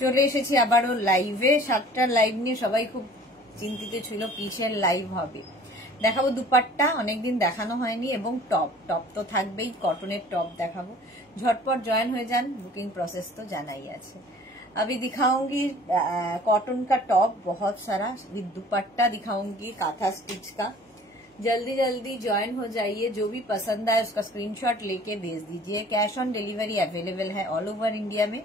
চলে এসেছি আবারও লাইভে। 7টা লাইভ নিয়ে সবাই খুব চিন্তিত ছিল কিসের লাইভ হবে। দেখাবো দুপাট্টা, অনেকদিন দেখানো হয়নি, এবং টপ তো থাকবেই, কটনের টপ দেখাবো। ঝটপট জয়েন হয়ে যান, बुकिंग प्रोसेस तो जाना ही है। अभी दिखाऊंगी कॉटन का टॉप बहुत सारा विद दुपट्टा दिखाऊंगी, काथा स्टिच का। जल्दी जल्दी ज्वाइन हो जाइए, जो भी पसंद आए उसका स्क्रीनशॉट लेके भेज दीजिए। कैश ऑन डिलीवरी अवेलेबल है ऑल ओवर इंडिया में।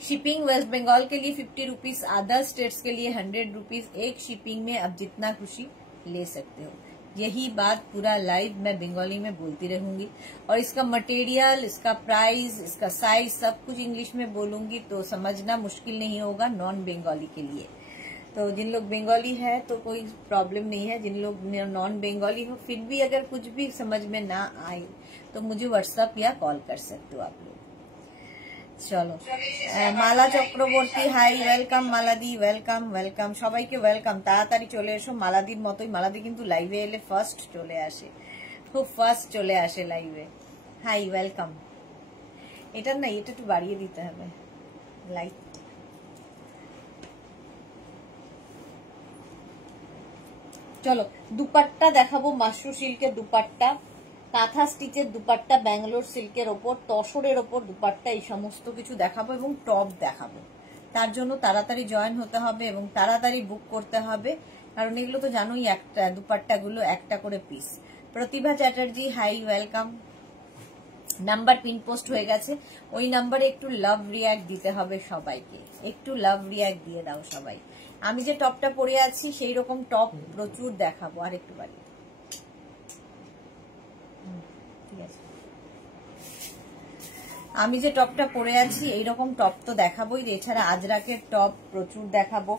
शिपिंग वेस्ट बंगाल के लिए 50 रुपीज, अदर स्टेट्स के लिए 100 रुपीज। एक शिपिंग में अब जितना खुशी ले सकते हो। यही बात पूरा लाइव मैं बंगाली में बोलती रहूंगी, और इसका मटेरियल, इसका प्राइस, इसका साइज सब कुछ इंग्लिश में बोलूंगी, तो समझना मुश्किल नहीं होगा नॉन बंगाली के लिए। तो जिन लोग बंगाली है तो कोई प्रॉब्लम नहीं है, जिन लोग नॉन बंगाली हो फिर भी अगर कुछ भी समझ में ना आए तो मुझे व्हाट्सएप या कॉल कर सकते हो आप लोग। चलो, माला चक्रवर्ती हाई, वेलकाम मालादी, वेलकाम वेलकाम সবাইকে ওয়েলকাম। তাড়াতাড়ি চলে এসো, মালাদির মতোই। মালাদি কিন্তু লাইভে এলে ফার্স্ট চলে আসে, খুব ফার্স্ট চলে আসে লাইভে। Hi, welcome. এটা না, এটা একটু বাড়িয়ে দিতে হবে লাইট। চলো, দুপাট্টা দেখাবো। মাশরু সিল্কের দুপাট্টা, কাঁথা স্টিচের দুপাট্টা, ব্যাঙ্গালোর সিল্কের ওপর, তসরের ওপর দুপাট্টা, এই সমস্ত কিছু দেখাবো এবং টপ দেখাবো। তার জন্য তাড়াতাড়ি জয়েন হতে হবে এবং তাড়াতাড়ি বুক করতে হবে, কারণ এগুলো তো জানোই একটা দুপাট্টাগুলো একটা করে piece. Pratibha Chatterjee hi, welcome. Number pin post হয়ে গেছে, ওই নাম্বারে একটু লাভ রিয়াক্ট দিতে হবে সবাইকে, একটু লাভ রিয়াক্ট দিয়ে দাও সবাই। আমি যে টপটা পরে আছি সেই রকম টপ প্রচুর দেখাবো। আর একটু বাড়ি, আমি যে টপটা পরে আছি এইরকম টপ তো দেখাবোই। এছাড়া আজরাকের টপ প্রচুর দেখাবো।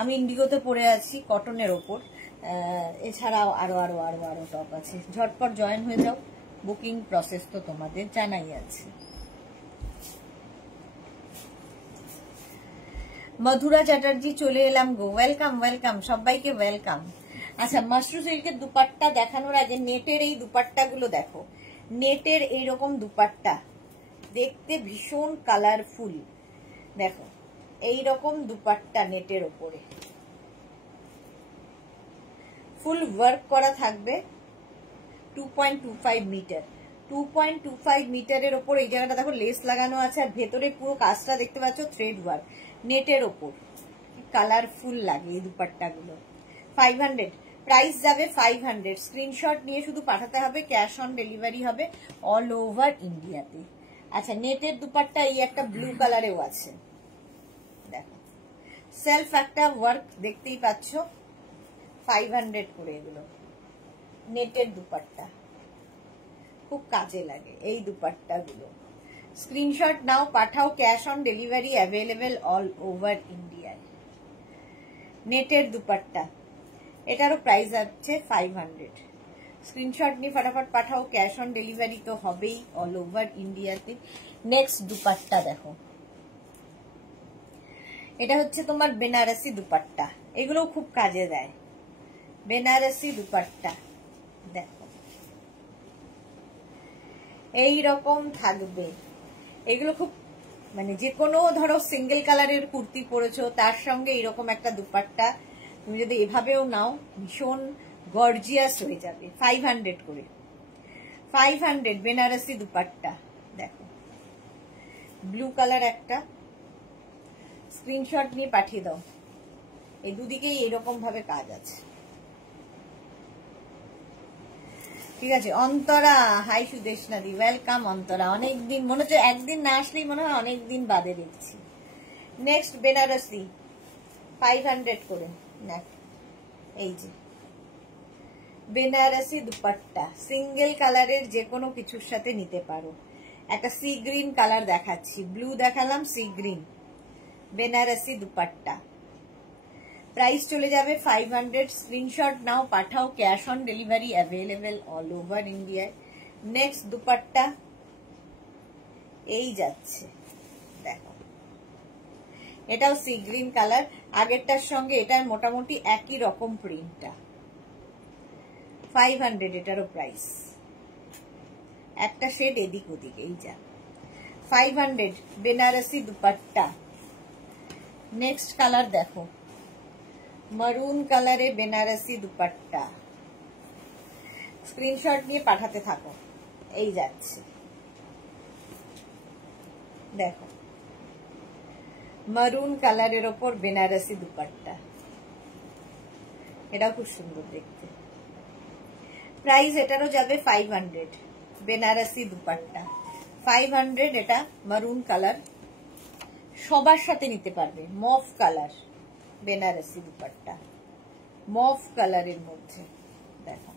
আমি ইন্ডিগোতে পরে আছি কটনের ওপর, এছাড়াও আরো আরো আরো আরো টপ আছে। ঝটপট জয়েন হয়ে যাও, বুকিং প্রসেস তো তোমাদের জানাই আছে। মধুরা চ্যাটার্জি চলে এলাম গো, ওয়েলকাম ওয়েলকাম সবাইকে, ওয়েলকাম। আচ্ছা, মাশরু সিল্কের দুপাট্টা দেখানোর আগে নেটের এই দুপাট্টাগুলো দেখো। নেটের এইরকম দুপাট্টা দেখতে ভীষণ কালারফুল, দেখো এইরকম দুপাট্টা নেটের ওপরে ফুল ওয়ার্ক করা থাকবে। 2.25 মিটার, 2.25 মিটারের ওপর এই জায়গাটা দেখো লেস লাগানো আছে, আর ভেতরে পুরো কাজটা দেখতে পাচ্ছ থ্রেড ওয়ার্ক নেটের ওপর। কালারফুল লাগে এই দুপাট্টাগুলো। 500 প্রাইস যাবে 500। স্ক্রিনশট নিয়ে শুধু পাঠাতে হবে, ক্যাশ অন ডেলিভারি হবে অল ওভার ইন্ডিয়াতে। আচ্ছা, নেটের দুপাট্টা এই একটা ব্লু কালারেও আছে, দেখো সেলফ একটা ওয়ার্ক দেখতেই পাচ্ছ। 500 করে এগুলো নেটের দুপাট্টা, খুব কাজে লাগে এই দুপাট্টাগুলো। স্ক্রিনশট নাও, পাঠাও, cash on delivery available all over ইন্ডিয়ায়। নেটের দুপাট্টা, এটারও প্রাইস আছে 500। স্ক্রিনশট নিয়ে ফটাফট পাঠাও, ক্যাশ অন ডেলিভারি তো হবেই অল ওভার ইন্ডিয়াতে। নেক্সট দুপাট্টা দেখো, এটা হচ্ছে তোমার বেনারসি দুপাট্টা, এগুলো খুব কাজে দেয়। বেনারসি দুপাট্টা দেখো এই রকম থাকবে, এগুলো খুব মানে যে কোনো ধরো সিঙ্গেল কালারের কুর্তি পরেছো তার সঙ্গে এরকম একটা দুপাট্টা তুমি যদি এভাবেও নাও ভীষণ গর্জিয়াস হয়ে যাবে। 500 করে, 500 বেনারসি দুপাট্টা দেখো, ব্লু কালার একটা। স্ক্রিনশট নিয়ে পাঠিয়ে দাও, এই দুদিকেই এরকম ভাবে কাজ আছে, ঠিক আছে। অন্তরা হাই, সুদেশনা দি ওয়েলকাম। অন্তরা অনেকদিন, মনে হচ্ছে একদিন না আসলেই মনে হয় অনেকদিন বাদে দেখছি। নেক্সট বেনারসি 500 করে, এই যে বেনারসি দুপাট্টা সিঙ্গেল কালারের যে কোনো কিছুর সাথে নিতে পারো। একটা সি গ্রিন কালার দেখাচ্ছি, ব্লু দেখালাম, sea green Benarasi dupatta. Price চলে যাবে 500। স্ক্রিনশট নাও, পাঠাও, cash on delivery available all over ইন্ডিয়ায়। নেক্সট দুপাট্টা এই যাচ্ছে, দেখো এটাও সি গ্রিন কালার, আগেরটার সঙ্গে এটার মোটামুটি একই রকম প্রিন্টটা। 500 এটারও প্রাইস, একটা শেড এদিক ওদিক, এই যা 500 বেনারসি দুপাট্টা। নেক্সট কালার দেখো, মারুন কালারে বেনারসি দুপাট্টা। স্ক্রিনশট নিয়ে পাঠাতে থাকো, এই যাচ্ছে। দেখো মারুন কালারের ওপর বেনারসি দুপাট্টা, এটাও খুব সুন্দর দেখতে। প্রাইস এটারও যাবে 500 বেনারসি দুপাট্টা 500। এটা মারুন কালার, সবার সাথে নিতে পারবে। মফ কালার বেনারসি দুপাট্টা, মফ কালারের মধ্যে দেখো,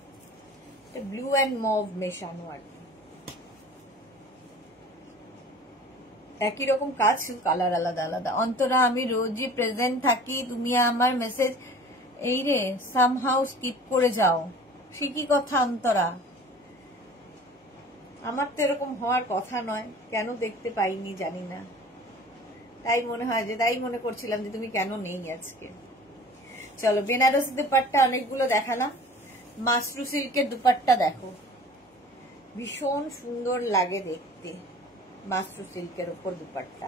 ব্লু অ্যান্ড মভ মেশানো আর কি, একই রকম কাজ, শুধু কালার আলাদা আলাদা। অন্তরা আমি রোজই প্রেজেন্ট থাকি, তুমি আমার মেসেজ এই রে সামহাউ স্কিপ করে যাও। ঠিকই কথা অন্তরা, আমার তো এরকম হওয়ার কথা নয়, কেন দেখতে পাইনি জানি না, তাই মনে হয় যে, তাই মনে করছিলাম যে তুমি কেন নেই আজকে। চলো বেনারসি দুপাট্টা অনেকগুলো দেখালাম। মাশরু সিল্কের দুপাট্টা দেখো, ভীষণ সুন্দর লাগে দেখতে। মাশরু সিল্কের উপর দুপাট্টা,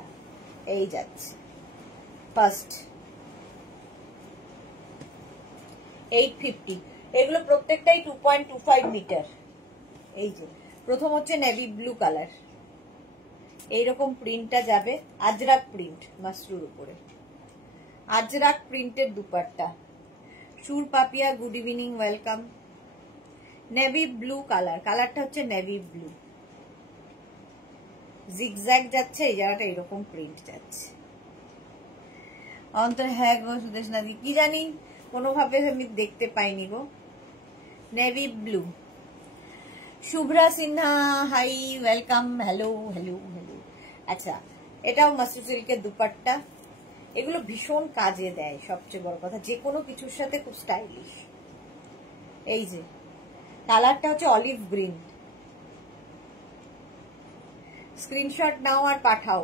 এই যাচ্ছে। ফার্স্ট 850, এগুলো প্রত্যেকটাই 2.25 মিটার। এই যে প্রথম হচ্ছে নেভি ব্লু কালার, এইরকম প্রিন্টটা যাবে, আজরাক প্রিন্ট মাশরুর উপরে, আজরাক প্রিন্টের dupatta. Sur Papiya good evening, welcome. Navy blue colour, কালারটা হচ্ছে নেভি ব্লু, জিগজ্যাগ যাচ্ছে, এই জায়গাটা এরকম প্রিন্ট যাচ্ছে। অন্তর হ্যাঁ গো সুদেশ নাদি, কি জানি কোনোভাবে আমি দেখতে পাইনি গো। Navy blue. Shubhra Sinha hi, welcome, hello hello hello. আচ্ছা, এটাও মাশরু সিল্কের দুপাট্টা, এগুলো ভীষণ কাজে দেয়, সবচেয়ে বড় কথা যে কোনো কিছুর সাথে খুব স্টাইলিশ। এই যে কালারটা হচ্ছে অলিভ গ্রিন। স্ক্রিনশট নাও আর পাঠাও।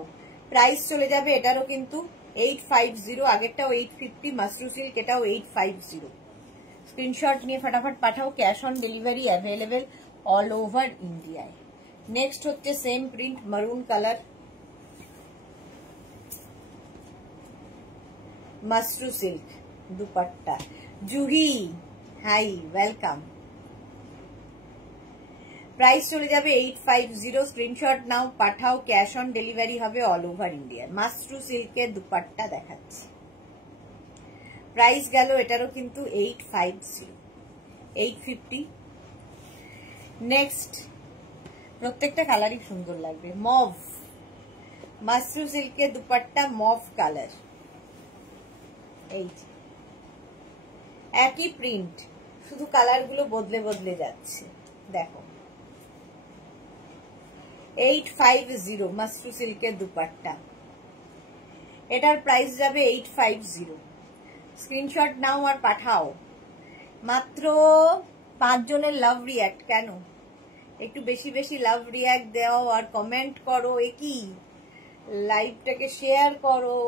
প্রাইস চলে যাবে এটারও কিন্তু 850, আগেরটাও 850 মাশরু সিল্ক, এটাও 850। স্ক্রিনশট নিয়ে ফটাফট পাঠাও। Cash on delivery available all over ইন্ডিয়ায়। নেক্সট হচ্ছে সেম প্রিন্ট, মারুন কালার, মাশরু silk dupatta. Juhi hi, welcome. Price চলে যাবে 850, স্ক্রিনশট নাও পাঠাও। ক্যাশ অন ডেলিভারি হবে অল ওভার ইন্ডিয়া। মাশরু সিল্কের দুপাট্টা দেখাচ্ছি, প্রাইস গেল এটারও কিন্তু 850, 850। নেক্সট, প্রত্যেকটা কালারই সুন্দর লাগবে। মভ, মাশরু সিল্কের দুপাট্টা, মভ কালার, এই একই প্রিন্ট, শুধু কালারগুলো বদলে বদলে যাচ্ছে। দেখো 850 মাশরু সিল্কের দুপাট্টা, এটার প্রাইস যাবে 850। স্ক্রিনশট নাও আর পাঠাও। মাত্র 5 জনের লাভ রিয়াক্ট, কেন একটু বেশি বেশি লাভ রিয়াক্ট দাও আর কমেন্ট করো, একই লাইভটাকে শেয়ার করো।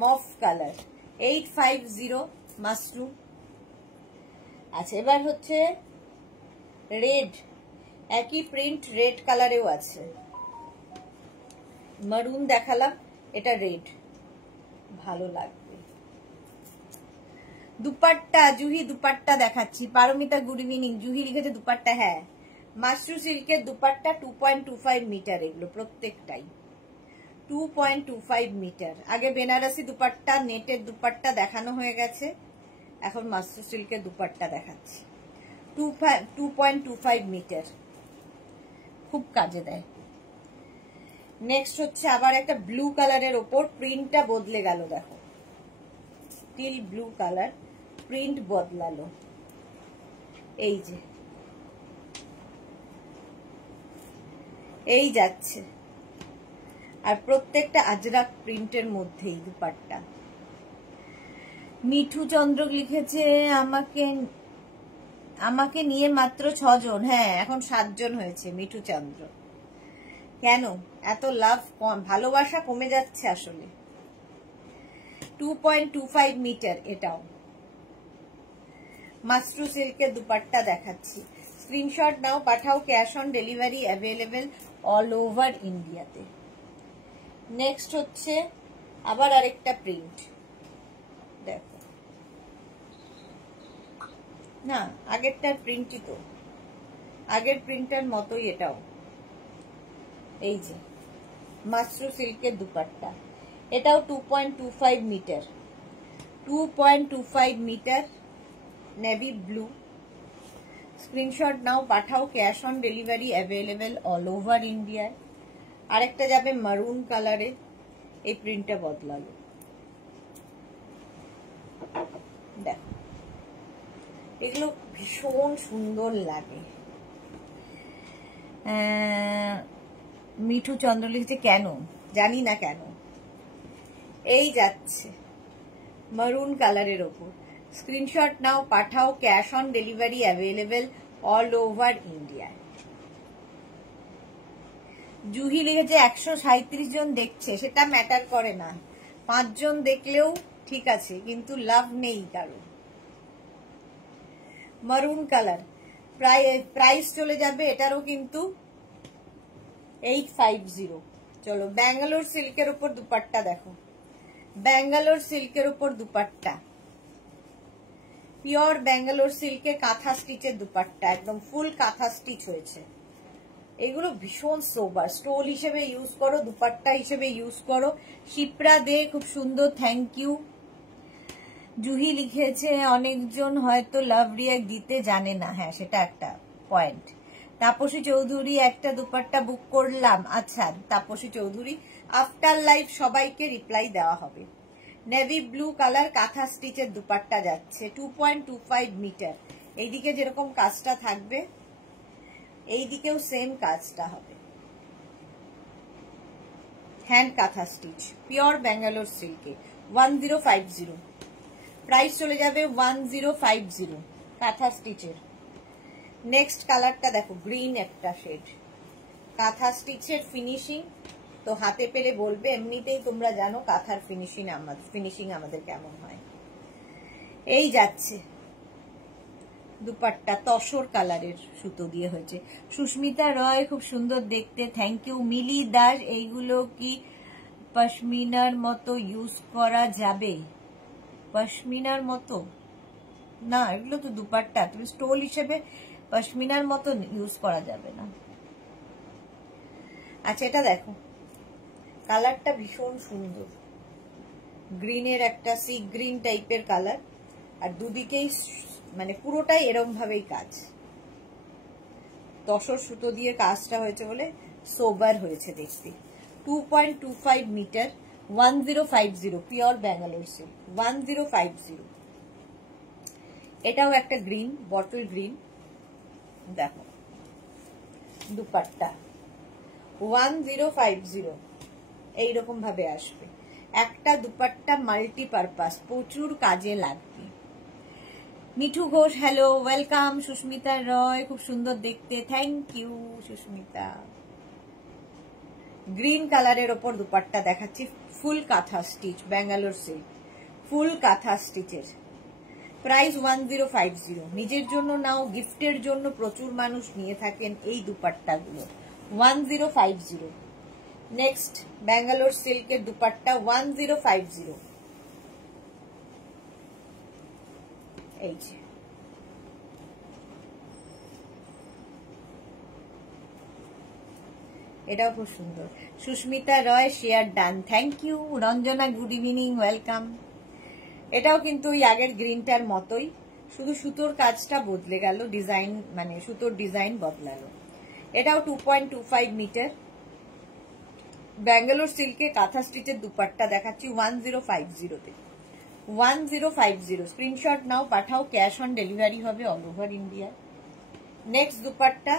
মফ কালার 850 মাশরু। আচ্ছা, এবার হচ্ছে রেড, একই প্রিন্ট রেড কালারেও আছে। মারুন দেখালাম, এটা রেড, ভালো লাগবে। দুপাট্টা, জুহি দুপাট্টা দেখাচ্ছি। Paromita good evening. জুহি লিখেছে দুপাট্টা, হ্যাঁ মাশরু সিল্কের দুপাট্টা 2.25 মিটার, এগুলো প্রত্যেকটাই 2.25 মিটার। আগে বেনারসি দুপাট্টা, নেটের দুপাট্টা দেখানো হয়ে গেছে, এখন মাশরু সিল্কের দুপাট্টা দেখাচ্ছি। 2.25 মিটার, খুব কাজে দেয়। নেক্সট হচ্ছে আবার একটা ব্লু কালারের ওপর, প্রিন্টটা বদলে গেল, দেখো টিল ব্লু কালার, প্রিন্ট বদলালো, এই যে এই যাচ্ছে। আর প্রত্যেকটা আজরাক প্রিন্টের মধ্যেই দুপাট্টা। মিঠু চন্দ্র লিখেছে আমাকে নিয়ে মাত্র 6 জন, হ্যাঁ এখন 7 জন হয়েছে। মিঠু চন্দ্র, কেন এত লাভ, ভালোবাসা কমে যাচ্ছে আসলে। 2.25 মিটার, এটাও মাশরু সিল্কের দুপাট্টা দেখাচ্ছি। স্ক্রিনশট নাও, পাঠাও, cash on delivery available all over ইন্ডিয়াতে। নেক্সট হচ্ছে আবার আরেকটা প্রিন্ট, দেখো না আগেরটার প্রিন্টই তো, আগের প্রিন্টার মতোই এটাও। এই যে মাশরু সিল্কের দুপাট্টা, এটাও 2.25 metre, 2.25 metre, navy blue. Screenshot নাও, পাঠাও, cash on delivery available all over ইন্ডিয়ায়। আরেকটা যাবে মারুন কালারে, এই প্রিন্টটা বদলালো, দেখো এগুলো ভীষণ সুন্দর লাগে। মিঠু চন্দ্র লিখছে কেন জানি না কেন। এই যাচ্ছে মারুন কালারের ওপর, স্ক্রিনশট নাও, পাঠাও, cash on delivery available all over ইন্ডিয়ায়। জুহি লিখেছে 137 জন দেখছে, সেটা ম্যাটার করে না, 5 জন দেখলেও ঠিক আছে, কিন্তু লাভ নেই কারো। মারুন কালার, প্রাইস চলে যাবে এটারও কিন্তু 850। চলো ব্যাঙ্গালোর সিল্কের উপর দুপাট্টা দেখো, ব্যাঙ্গালোর সিল্কের উপর দুপাট্টা, পিওর ব্যাঙ্গালোর সিল্কে কাঁথা স্টিচের দুপাট্টা, একদম ফুল কাঁথা স্টিচ হয়েছে। এগুলো ভীষণ সোবার, স্টোল হিসেবে ইউজ করো, দুপাট্টা হিসেবে ইউজ করো। শিপ্রা দে খুব সুন্দর, থ্যাংক ইউ। জুহি লিখেছে অনেকজন হয়তো লাভ রিয়াক্ট দিতে জানে না, হ্যাঁ সেটা একটা পয়েন্ট। তাপসী চৌধুরী একটা দুপাট্টা বুক করলাম, আচ্ছা তাপসী চৌধুরী আফটার লাইভ সবাইকে রিপ্লাই দেওয়া হবে। নেভি ব্লু কালার কাঁথা স্টিচের দুপাট্টা যাচ্ছে 2.25 মিটার, এইদিকে যেরকম কাজটা থাকবে এইদিকেও সেম কাজটা হবে, হ্যান্ড কাঁথা স্টিচ, পিওর ব্যাঙ্গালোর সিল্কে 1050। প্রাইস চলে যাবে 1050 কাঁথা স্টিচের। নেক্সট কালারটা দেখো, গ্রিন একটা শেড, কাঁথা স্টিচের ফিনিশিং তো হাতে পেলে বলবে, এমনিতেই তোমরা জানো কাঁথার ফিনিশিং আমাদের কেমন হয়। এই যাচ্ছে দুপাট্টা, তসর কালারের সুতো দিয়ে হয়েছে। সুস্মিতা রয় খুব সুন্দর দেখতে, থ্যাংক ইউ। মিলি দাস, এইগুলো কি পশমিনার মতো ইউজ করা যাবে? পশমিনার মতো না, এগুলো তো দুপাট্টা, তুমি স্টোল হিসেবে পশমিনার মতো ইউজ করা যাবে না। আচ্ছা এটা দেখো, কালারটা ভীষণ সুন্দর, গ্রিনের একটা সি গ্রিন টাইপের কালার, আর দুদিকেই মানে পুরোটাই এরকম ভাবেই কাজ, তসর সুতো দিয়ে কাজটা হয়েছে বলে সোবার হয়েছে দেখতে। 2.25 মিটার, 1050, পিওর ব্যাঙ্গালোর সিল্ক 1050। এটাও একটা গ্রিন, বটল গ্রিন, দেখো দুপাট্টা 1050 এইরকম ভাবে আসবে। একটা দুপাট্টা মাল্টিপারপাস, প্রচুর কাজে লাগবে। Mithu Ghosh hello, welcome. সুস্মিতা রয় খুব সুন্দর দেখতে, থ্যাংক ইউ সুস্মিতা। গ্রিন কালারের ওপর দুপাট্টা দেখাচ্ছি, ফুল কাঁথা স্টিচ, ব্যাঙ্গালোর সিল্ক, ফুল কাঁথা স্টিচের। প্রাইস 1050। নিজের জন্য নাও, গিফটের জন্য প্রচুর মানুষ নিয়ে থাকেন এই দুপাট্টাগুলো, 1050। নেক্সট ব্যাঙ্গালোর সিল্কের দুপাট্টা 1050। এই যে এটাও খুব সুন্দর। Susmita Roy share done, thank you. Ranjana good evening, welcome. এটাও কিন্তু ওই আগের গ্রিনটার মতোই, শুধু সুতোর কাজটা বদলে গেল, ডিজাইন মানে সুতোর ডিজাইন বদলালো। এটাও 2.25 মিটার, ব্যাঙ্গালোর সিল্কে কাঁথা স্টিচের দুপাট্টা দেখাচ্ছি 1050-তে, 1050। স্ক্রিনশট নাও, পাঠাও, ক্যাশ অন ডেলিভারি হবে all over India. Next dupatta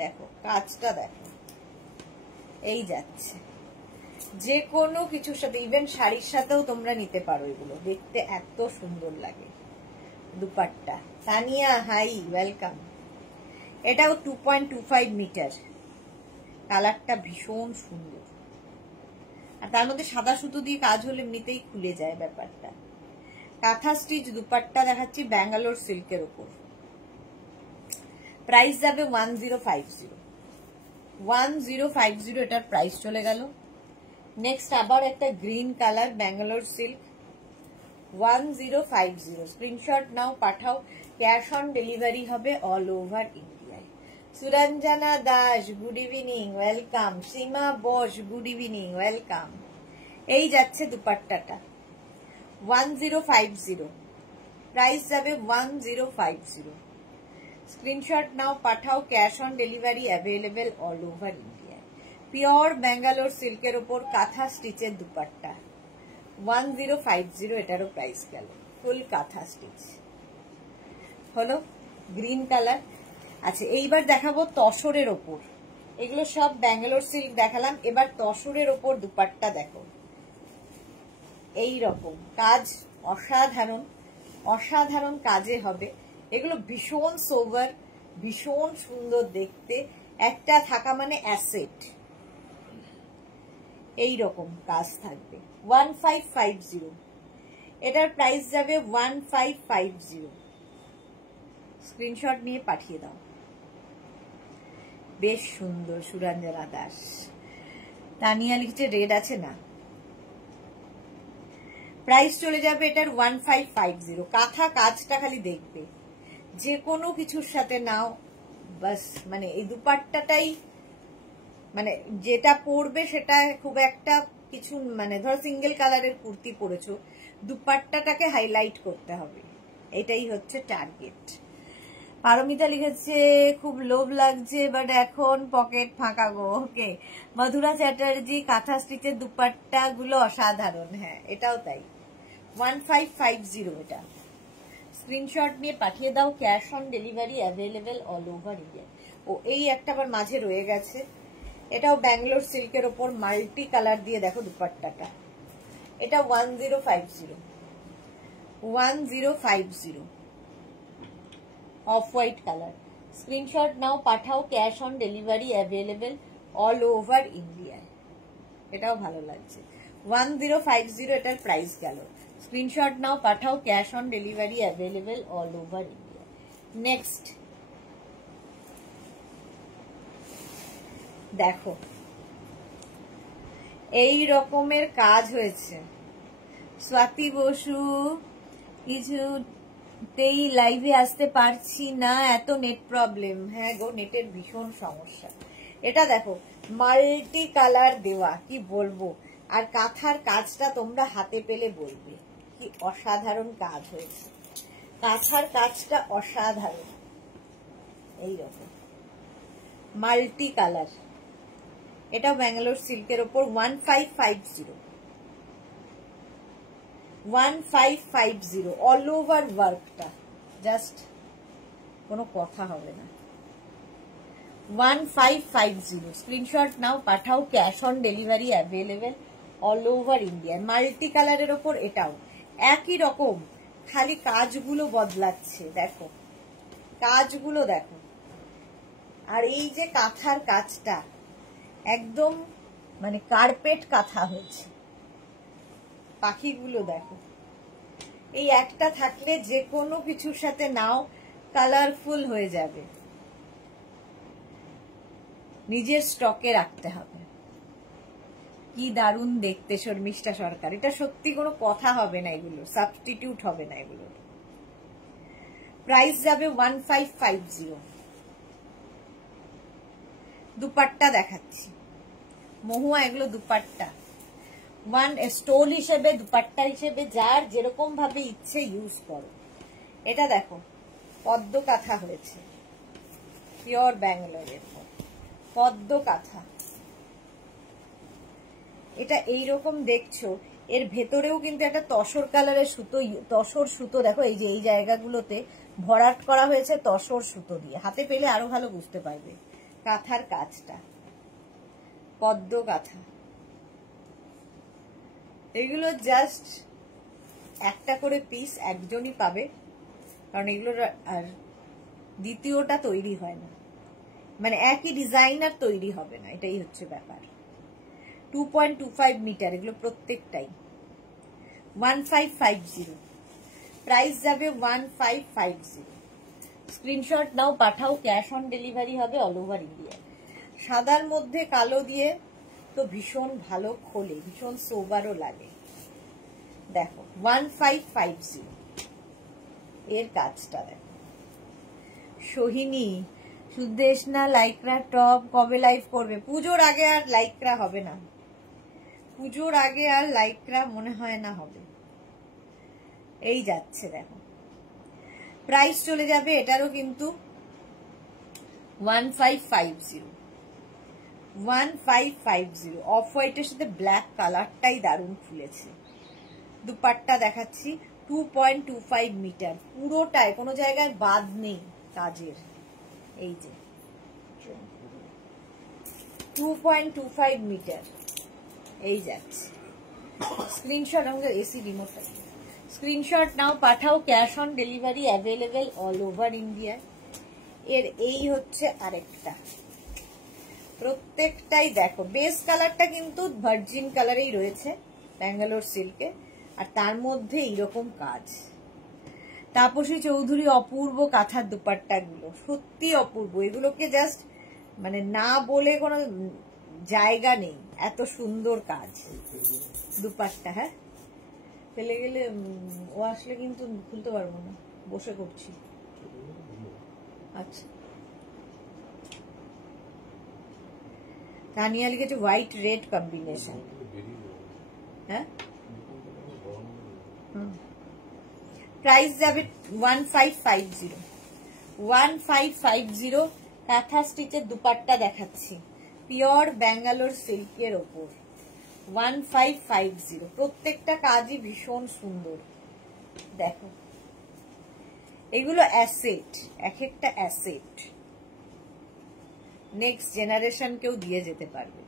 দেখো, কাজটা দেখো, এই যাচ্ছে যে কোনো কিছুর সাথে, ইভেন শাড়ির সাথেও তোমরা নিতে পারো, এগুলো দেখতে এত সুন্দর লাগে দুপাট্টা। Tania high, welcome. এটাও 2.25 মিটার, কালারটা ভীষণ সুন্দর, আর তার মধ্যে সাদা সুতো দিয়ে কাজ হলে এমনিতেই খুলে যায় ব্যাপারটা। কাঁথা স্টিচ দুপাট্টা দেখাচ্ছি ব্যাঙ্গালোর সিল্কের উপর, প্রাইস যাবে 1050, 1050 এটার প্রাইস চলে গেল। নেক্সট আবার একটা green colour Bangalore silk, 1050। Screenshot নাও, পাঠাও, ক্যাশ অন ডেলিভারি হবে অল ওভার ইন্ডিয়ায়। Suranjana Das good evening, welcome. Seema Bose good evening, welcome. এই যাচ্ছে দুপাট্টাটা 1050, প্রাইস যাবে 1050। স্ক্রিনশট নাও, পাঠাও, cash on delivery available all over ইন্ডিয়ায়। পিওর ব্যাঙ্গালোর সিল্কের ওপর কাঁথা স্টিচের দুপাট্টা 1050, এটারও প্রাইস গেল। ফুল কাঁথা স্টিচ হলো, গ্রিন কালার। আচ্ছা, এইবার দেখাবো তসরের ওপর। এগুলো সব ব্যাঙ্গালোর সিল্ক দেখালাম, এবার তসরের ওপর দুপাট্টা দেখো। এই রকম কাজ, অসাধারণ অসাধারণ কাজে হবে এগুলো। ভীষণ সোভার, ভীষণ সুন্দর দেখতে, একটা থাকা মানে অ্যাসেট। এই রকম কাজ থাকবে 1550, এটার প্রাইস যাবে 1550। স্ক্রিনশট নিয়ে পাঠিয়ে দাও। বেশ সুন্দর। সুরঞ্জনা দাস, তানিয়া লিখছে রেড আছে না। প্রাইস চলে যাবে এটার 1550। কাঁথা কাজটা খালি দেখবে, যে কোনো কিছুর সাথে নাও, বাস মানে এই দুপাট্টাটাই, মানে যেটা পরবে সেটা খুব একটা কিছু, মানে ধরো সিঙ্গেল কালারের কুর্তি পরেছো, দুপাট্টাটাকে হাইলাইট করতে হবে, এটাই হচ্ছে টার্গেট। পারমিতা লিখেছে খুব লোভ লাগছে বাট এখন পকেট ফাঁকা গো। ওকে। মধুরা চ্যাটার্জি, কাঁথা স্টিচের দুপাট্টা গুলো অসাধারণ। হ্যাঁ, এটাও তাই। 1550 এটা। স্ক্রিনশট নিয়ে পাঠিয়ে দাও, cash on delivery available all over India. ও এই একটা আবার মাঝে রয়ে গেছে, এটাও ব্যাঙ্গালোর সিল্কের ওপর মাল্টি কালার দিয়ে দেখো দুপাট্টাটা। এটা 1050, 1050 অফ হোয়াইট কালার। স্ক্রিনশট নাও, পাঠাও, cash on delivery available all over ইন্ডিয়ায়। এটাও ভালো লাগছে। 1050 এটার প্রাইস গেল। স্ক্রিনশট নাও, পাঠাও, cash on delivery available all over India. Next দেখো, এই রকমের কাজ হয়েছে। স্বাতি বসু, কিছুতেই লাইভে আসতে পারছি না, এত নেট প্রবলেম। হ্যাঁ গো, নেটের ভীষণ সমস্যা। এটা দেখো মাল্টি কালার দেওয়া, কি বলবো। আর কাঁথার কাজটা তোমরা হাতে পেলে বলবে কি অসাধারণ কাজ হয়েছে। কাঁথার কাজটা অসাধারণ। এইরকম মাল্টি কালার, এটা ব্যাঙ্গালোর সিল্কের ওপর 1550, 1550 অল ওভার ওয়ার্কটা, জাস্ট কোনো কথা হবে না। 1550 স্ক্রিনশট নাও, পাঠাও, cash on delivery available all over India. Multi কালারের ওপর এটাও একই রকম, খালি কাজগুলো বদলাচ্ছে। দেখো কাজগুলো দেখো, আর এই যে কাঁথার কাজটা একদম মানে কার্পেট কাঁথা হয়েছে। পাখিগুলো দেখো, এই একটা থাকলে যে কোনো কিছুর সাথে নাও কালারফুল হয়ে যাবে। নিজের স্টকে রাখতে হবে। কি দারুণ দেখতে শর্মিষ্ঠা সরকার, এটা সত্যি কোনো কথা হবে না, এগুলো সাবস্টিটিউট হবে না এগুলো। প্রাইস যাবে 1550। দুপাট্টা দেখাচ্ছি, মহুয়া এগুলো দুপাট্টা, ওয়ান স্টোল হিসেবে, দুপাট্টা হিসেবে, যার যেরকম ভাবে ইচ্ছে ইউজ করো। এটা দেখো পদ্ম কাঁথা হয়েছে, পিওর ব্যাঙ্গালোরের পদ্ম কাঁথা। এটা এইরকম দেখছো, এর ভেতরেও কিন্তু একটা তসর কালারের সুতো, তসর সুতো দেখো, এই যে এই জায়গাগুলোতে ভরাট করা হয়েছে তসর সুতো দিয়ে। হাতে পেলে আরো ভালো বুঝতে পারবে কাঁথার কাজটা। পদ্ম কাঁথা, এগুলো জাস্ট একটা করে পিস একজনই পাবে, কারণ এগুলোর আর দ্বিতীয়টা তৈরি হয় না, মানে একই ডিজাইন আর তৈরি হবে না, এটাই হচ্ছে ব্যাপার। 2.25 মিটার এগুলো প্রত্যেকটাই। 1550 প্রাইস যাবে 1550। স্ক্রিনশট নাও, পাঠাও, ক্যাশ অন ডেলিভারি হবে অল ওভার ইন্ডিয়া। সাদার মধ্যে কালো দিয়ে তো ভীষণ ভালো খোলে, ভীষণ সোবারও লাগে। দেখো 1550 এর কাজটা দেখো। সোহিনী, সুদেশনা লাইক্রা টপ কবে লাইভ করবে? পুজোর আগে আর লাইক্রা হবে না, পুজোর আগে আর লাইক্রা মনে হয় না হবে। এই যাচ্ছে দেখো, প্রাইস চলে যাবে এটারও কিন্তু 1550। 1550 অফ হোয়াইটের সাথে ব্ল্যাক কালারটাই দারুণ খুলেছে। দুপাট্টা দেখাচ্ছি 2.25 মিটার, পুরোটায় কোনো জায়গায় বাদ নেই কাজের। এই যে 2.25 মিটার, এই যাচ্ছে। স্ক্রিনশট, আমাদের এসি রিমোটটা, স্ক্রিনশট নাও, পাঠাও, cash on delivery available all over India. এর এই হচ্ছে আরেকটা, প্রত্যেকটাই দেখো বেস কালারটা কিন্তু ভার্জিন কালারেই রয়েছে ব্যাঙ্গালোর সিল্কে, আর তার মধ্যে এইরকম কাজ। তাপসী চৌধুরী, অপূর্ব কাঁথার দুপাট্টা গুলো, সত্যি অপূর্ব। এগুলোকে জাস্ট মানে না বলে কোনো জায়গা নেই, এত সুন্দর কাজ দুপাট্টা। হ্যাঁ, ফেলে গেলে ও আসলে কিন্তু খুলতে পারবো না, বসে করছি। আচ্ছা, তানিয়া লিখেছে হোয়াইট রেড কম্বিনেশন। হ্যাঁ, প্রাইস যাবে 1550। 1550 কাঁথা স্টিচের দুপাট্টা দেখাচ্ছি, পিওর ব্যাঙ্গালোর সিল্কের ওপর। 1550, প্রত্যেকটা কাজই ভীষণ সুন্দর। দেখো এগুলো অ্যাসেট, এক একটা অ্যাসেট, নেক্সট জেনারেশন কেউ দিয়ে যেতে পারবে।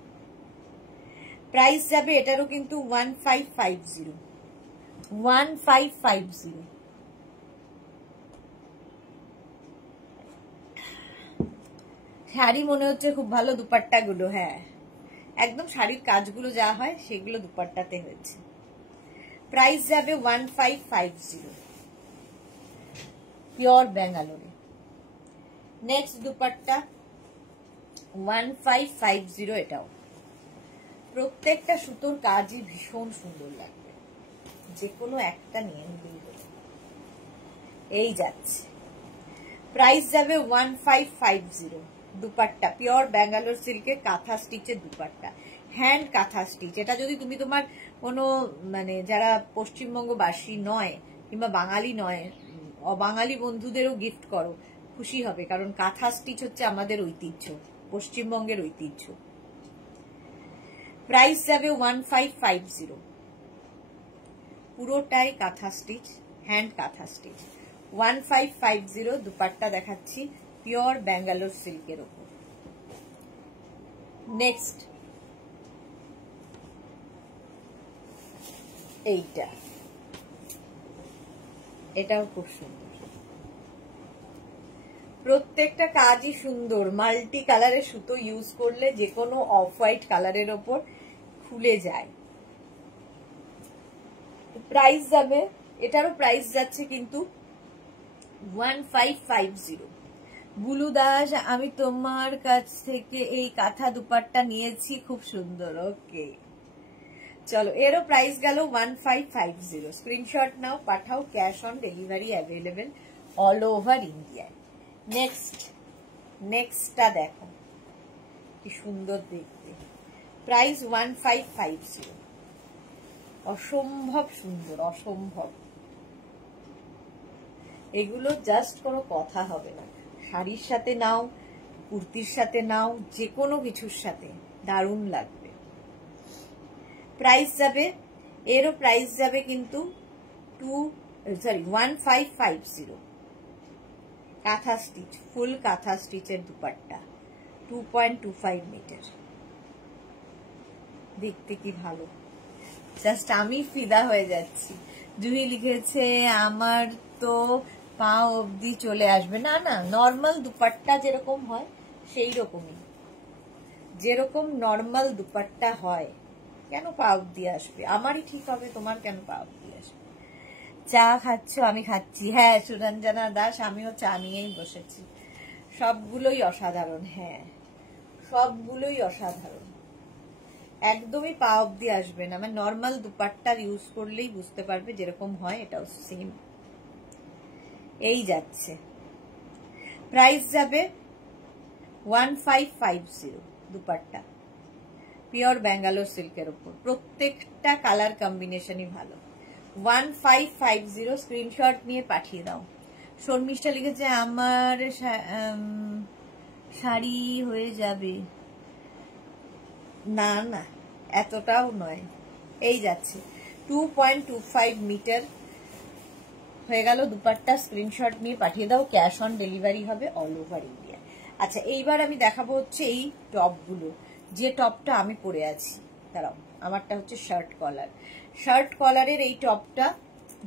প্রাইস যাবে এটারও কিন্তু 1550। 1550। শাড়ি মনে হচ্ছে খুব ভালো, দুপাট্টা গুলো হ্যাঁ একদম শাড়ির কাজগুলো যা হয় সেগুলো দুপাট্টাতে হয়েছে। প্রাইস যাবে 1550, পিওর ব্যাঙ্গালোরে। নেক্সট দুপাট্টা 1550, এটাও প্রত্যেকটা সুতোর কাজই ভীষণ সুন্দর লাগবে, যে কোনো একটা নিয়ে নিলেই হলো। এই যাচ্ছে, প্রাইস যাবে 1550। দুপাট্টা পিওর ব্যাঙ্গালোর সিল্কের কাঁথা স্টিচের দুপাট্টা, হ্যান্ড কাঁথা স্টিচ। এটা যদি তুমি তোমার কোনো মানে যারা পশ্চিমবঙ্গবাসী নয় কিংবা বাঙালি নয়, অবাঙালি বন্ধুদেরও গিফট করো, খুশি হবে, কারণ কাঁথা স্টিচ হচ্ছে আমাদের ঐতিহ্য, পশ্চিমবঙ্গের ঐতিহ্য। প্রাইস যাবে 1550, পুরোটাই কাঁথা স্টিচ, হ্যান্ড কাঁথা স্টিচ। 1550 দুপাট্টা দেখাচ্ছি, পিওর ব্যাঙ্গালোর সিল্কের ওপর। নেক্সট এইটা, এটাও খুব সুন্দর, প্রত্যেকটা কাজই সুন্দর। মাল্টি কালারের সুতো ইউজ করলে যে কোনো অফ হোয়াইট কালারের ওপর খুলে যায়। প্রাইস যাবে, এটারও প্রাইস যাচ্ছে কিন্তু 1550। বুলু দাস, আমি তোমার কাছ থেকে এই কাঁথা দুপাট্টা নিয়েছি, খুব সুন্দর। ওকে চলো, এরও প্রাইস গেল 1550। স্ক্রিনশট নাও, পাঠাও, cash on delivery available all over ইন্ডিয়ায়। নেক্সটটা দেখো কি সুন্দর দেখতে, প্রাইস 1550, অসম্ভব সুন্দর, অসম্ভব। এগুলো জাস্ট কোনো কথা হবে না, শাড়ির সাথে নাও, কুর্তির সাথে নাও, যে কোনো কিছুর সাথে দারুণ লাগবে। প্রাইস যাবে, এরও প্রাইস যাবে কিন্তু 1550। কাঁথা স্টিচ, ফুল কাঁথা স্টিচের দুপাট্টা, 2.25 মিটার। দেখতে কি ভালো, জাস্ট আমি ফিদা হয়ে যাচ্ছি। জুহি লিখেছে আমার তো পা অবধি চলে আসবে। না না, নর্মাল দুপাট্টা যেরকম হয় সেই রকমই, যেরকম নর্মাল দুপাট্টা হয়, কেন পা অবধি আসবে? আমারই ঠিক হবে, তোমার কেন পা অবধি আসবে? চা খাচ্ছ? আমি খাচ্ছি। হ্যাঁ সুরঞ্জনা দাস, আমিও চা নিয়েই বসেছি। সবগুলোই অসাধারণ। হ্যাঁ সবগুলোই অসাধারণ, একদমই পা অব্দি আসবে না। মানে নর্মাল দুপাট্টার ইউজ করলেই বুঝতে পারবে যেরকম হয়, এটাও সেম। এই যাচ্ছে, প্রাইস যাবে 1550। দুপাট্টা পিওর ব্যাঙ্গালোর সিল্কের উপর, প্রত্যেকটা কালার কম্বিনেশনই ভালো। 1550 স্ক্রিনশট নিয়ে পাঠিয়ে দাও। শর্মিষ্ঠা লিখেছে আমার শাড়ি হয়ে যাবে। না না এতটাও নয়। এই যাচ্ছে 2.25 মিটার হয়ে গেল দুপাট্টা। স্ক্রিনশট নিয়ে পাঠিয়ে দাও, ক্যাশ অন ডেলিভারি হবে অল ওভার ইন্ডিয়া। আচ্ছা এইবার আমি দেখাবো হচ্ছে এই টপগুলো, যে টপটা আমি পরে আছি। দাঁড়াও, আমারটা হচ্ছে শার্ট কলার। শার্ট কলারের এই টপটা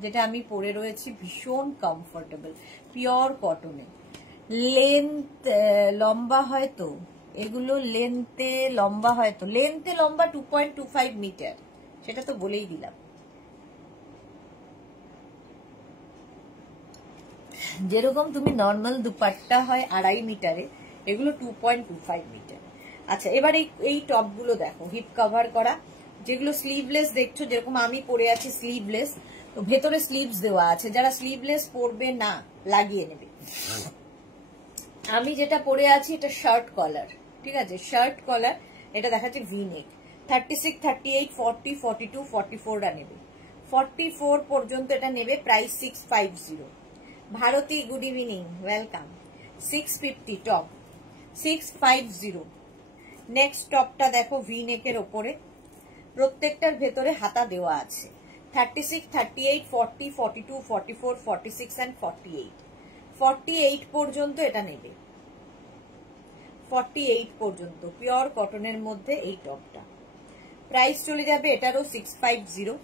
যেটা আমি পরে রয়েছি ভীষণ কমফোর্টেবল, পিওর কটনে। লেন্থ লম্বা হয়তো, এগুলো লেন্থে লম্বা হয়তো, লেন্থে লম্বা 2.25 মিটার, সেটা তো বলেই দিলাম। যেরকম তুমি নর্মাল দুপাট্টা হয় 2.5 মিটারে, এগুলো 2.25 মিটার। আচ্ছা এবার এই টপগুলো দেখো, হিপ কভার করা, যেগুলো স্লিভলেস দেখছো, যেরকম আমি পরে আছি স্লিভলেস, তো ভেতরে স্লিভস দেওয়া আছে। যারা স্লিভলেস পরবে না লাগিয়ে নেবে। আমি যেটা পরে আছি এটা শার্ট কলার, ঠিক আছে, শার্ট কলার। এটা দেখাচ্ছে ভি নেক। 36, 38, 40, 42, 44 নেবে, 44 পর্যন্ত এটা নেবে। Price 650। Bharati good evening, welcome. 650 top, 650। Next টপটা দেখো ভি নেকের ওপরে, প্রত্যেকটার ভেতরে হাতা দেওয়া আছে। 36, 38, 40, 42, 44, 46 and 48। 48 পর্যন্ত এটা নেবে, 48 পর্যন্ত পিওর কটনের মধ্যে এই টপটা। প্রাইস চলে যাবে এটারও 650,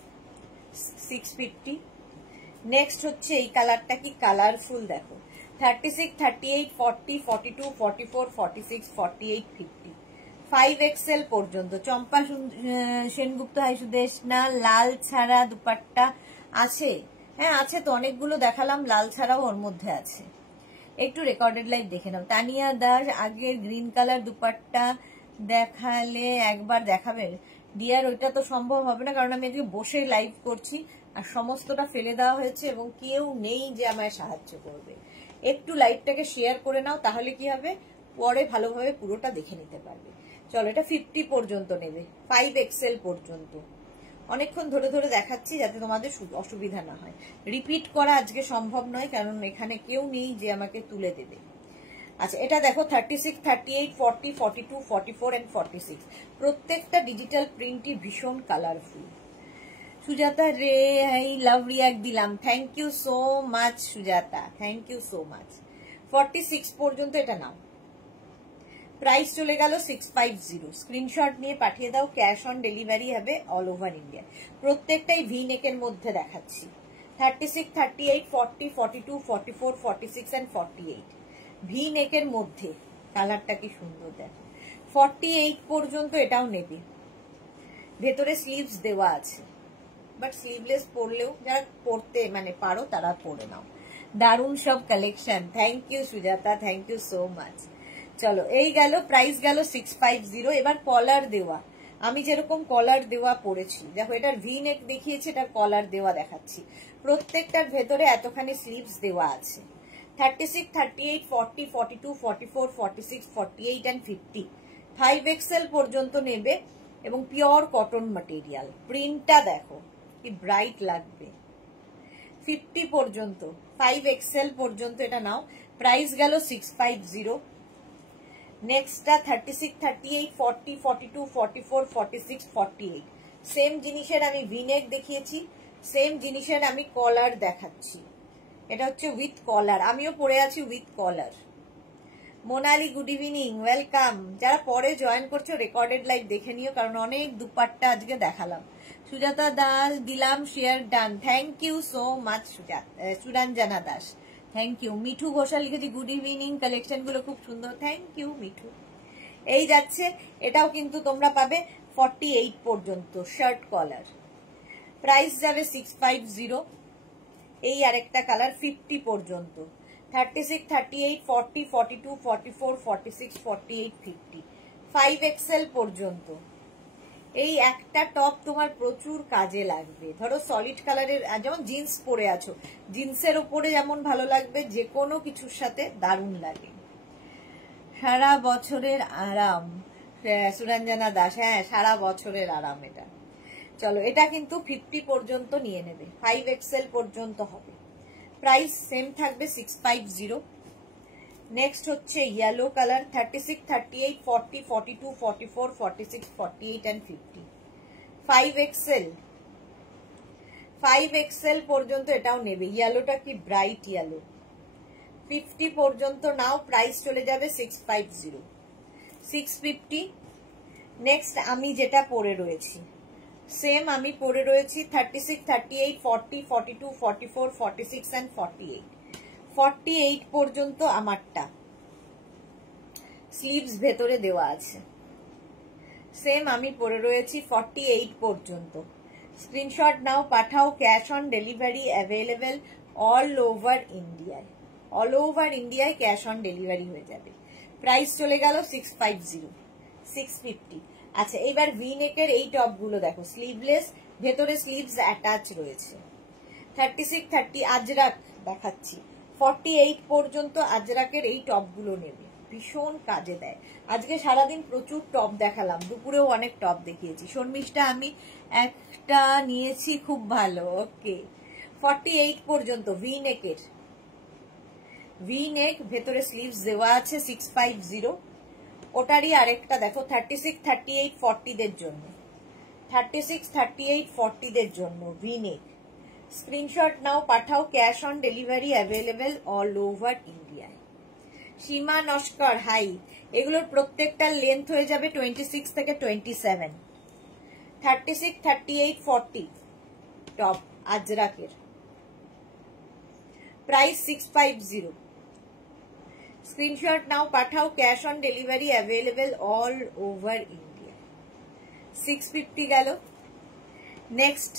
650। নেক্সট হচ্ছে এই কালারটা, কি কালারফুল দেখো। 36, 38, 40, 42, 44, 46, 48, 50। 5XL পর্যন্ত। চম্পা সেনগুপ্ত, হাই সুদেশ না, লাল ছাড়া দুপাট্টা আছে? হ্যাঁ আছে তো, অনেকগুলো দেখালাম, লাল ছাড়াও ওর মধ্যে আছে। একটু রেকর্ডেড লাইভ দেখে নাও। তানিয়া দাস, আগের গ্রিন কালার দুপাট্টা দেখালে একবার দেখাবে ডিয়ার? ওইটা তো সম্ভব হবে না, কারণ আমি আজকে বসে লাইভ করছি আর সমস্তটা ফেলে দেওয়া হয়েছে এবং কেউ নেই যে আমায় সাহায্য করবে। একটু লাইভটাকে শেয়ার করে নাও, তাহলে কি হবে, পরে ভালোভাবে পুরোটা দেখে নিতে পারবে। চলো, এটা 50 পর্যন্ত নেবে, 5XL পর্যন্ত। অনেকক্ষণ ধরে ধরে দেখাচ্ছি যাতে তোমাদের অসুবিধা না হয়। রিপিট করা আজকে সম্ভব নয়, কারণ এখানে কেউ নেই যে আমাকে তুলে দেবে। আচ্ছা এটা দেখো 36, 38, 40, 42, 44 and 46। প্রত্যেকটা ডিজিটাল প্রিন্টই ভীষণ কালারফুল। সুজাতা রে, এই লাভ রিয়াক্ট দিলাম, thank you so much Sujata, thank you so much. 46 পর্যন্ত এটা নাও। প্রাইস চলে গেল 650। স্ক্রিনশট নিয়ে পাঠিয়ে দাও, ক্যাশ অন ডেলিভারি হবে অল ওভার ইন্ডিয়া। প্রত্যেকটাই ভি নেকের মধ্যে দেখাচ্ছি। 36, 38, 40, 42, 44, 46 and 48। ভি নেকের মধ্যে কালারটা কি সুন্দর দেখো। 48 পর্যন্ত এটাও নেবে, ভেতরে স্লিভস দেওয়া আছে, বাট স্লিভলেস পরলেও যারা পরতে মানে পারো তারা পরে নাও। দারুণ সব collection, thank you Sujata, thank you so much. চলো এই গেল, প্রাইস গেল 650। এবার কলার দেওয়া, আমি যেরকম কলার দেওয়া পরেছি দেখো, এটার ভি নেক দেখিয়েছি, এটার কলার দেওয়া দেখাচ্ছি। প্রত্যেকটার ভেতরে এতখানি স্লিভস দেওয়া আছে। 36, 38, 40, 42, 44, 46, 48 and 50। 5XL পর্যন্ত নেবে এবং পিওর কটন ম্যাটেরিয়াল। প্রিন্টটা দেখো কি ব্রাইট লাগবে। 50 পর্যন্ত, 5XL পর্যন্ত এটা নাও। প্রাইস গেল 650। নেক্সটটা 36, 38, 40, 42, 44, 46, 48। সেম জিনিসের আমি ভিনেক দেখিয়েছি, সেম জিনিসের আমি কলার দেখাচ্ছি। এটা হচ্ছে উইথ কলার, আমিও পরে আছি with collar. Monali good evening, welcome. যারা পরে জয়েন করছো রেকর্ডেড লাইভ দেখে নিও, কারণ অনেক দুপাট্টা আজকে দেখালাম। সুজাতা দাস দিলাম, share done, thank you so much Suranjana Das, thank you. Mithu Ghoshal লিখেছি গুড ইভিনিং, কালেকশন গুলো খুব সুন্দর, থ্যাংক ইউ মিঠু। এই যাচ্ছে, এটাও কিন্তু তোমরা পাবে 48 পর্যন্ত শার্ট কলার। প্রাইস যাবে 650। এই আরেকটা কালার 50 পর্যন্ত, 36, 38, 40, 42, 44, 46, 48, 50, 5XL পর্যন্ত। এই একটা টপ তোমার প্রচুর কাজে লাগবে। ধরো সলিড কালারের, যেমন জিন্স পরে আছো, জিন্সের ওপরে যেমন ভালো লাগবে, যে কোনো কিছুর সাথে দারুণ লাগে। সারা বছরের আরাম, সুরঞ্জনা দাস, হ্যাঁ সারা বছরের আরাম এটা। চলো এটা কিন্তু 50 পর্যন্ত নিয়ে নেবে, 5XL পর্যন্ত হবে। প্রাইস সেম থাকবে 650। নেক্সট হচ্ছে yellow colour, 36, 38, 40, 42, 44, 46, 48 and 50, 5XL। 5XL পর্যন্ত এটাও নেবে। ইয়েলোটা কি ব্রাইট ইয়েলো, 50 পর্যন্ত নাও, প্রাইস চলে যাবে 650, 650। নেক্সট আমি যেটা পরে রয়েছি, সেম আমি পরে রয়েছি 36, 38, 40, 42, 44, 46 and 48, 48 পর্যন্ত আমারটা। স্লিভস ভেতরে দেওয়া আছে। সেম আমি পরে রয়েছি 48 পর্যন্ত। স্ক্রিনশট নাও, পাঠাও, cash on delivery available all over ইন্ডিয়ায়। অল ওভার ইন্ডিয়ায় ক্যাশ অন ডেলিভারি হয়ে যাবে। প্রাইস চলে গেল 650, 650। আচ্ছা এবার ভি নেকের এই টপ গুলো দেখো, স্লিভলেস, ভেতরে স্লিভস অ্যাটাচ রয়েছে। 36, 30 আজরাক দেখাচ্ছি, 48 পর্যন্ত আজরাকের এই টপ গুলো নেবে, ভীষণ কাজে দেয়। আজকে সারাদিন প্রচুর টপ দেখালাম, দুপুরেও অনেক টপ দেখিয়েছি। শর্মিষ্ঠা আমি একটা নিয়েছি, খুব ভালো, ওকে। 48 পর্যন্ত ভি নেকের, ভি নেক, ভেতরে স্লিভস দেওয়া আছে, 650। ওটারই আরেকটা দেখো 36, 38, 40 দের জন্য, 36, 38, 40 দের জন্য ভি নেক। স্ক্রিনশট নাও, পাঠাও, cash on delivery available all over ইন্ডিয়ায়। সীমা নস্কর হাই, এগুলোর প্রত্যেকটা লেন্থ হয়ে যাবে 26 থেকে 27, 36, 38, 40 টপ আজরাকের। প্রাইস 650। স্ক্রিনশট নাও, পাঠাও, cash on delivery available all over India. 650 গেল। নেক্সট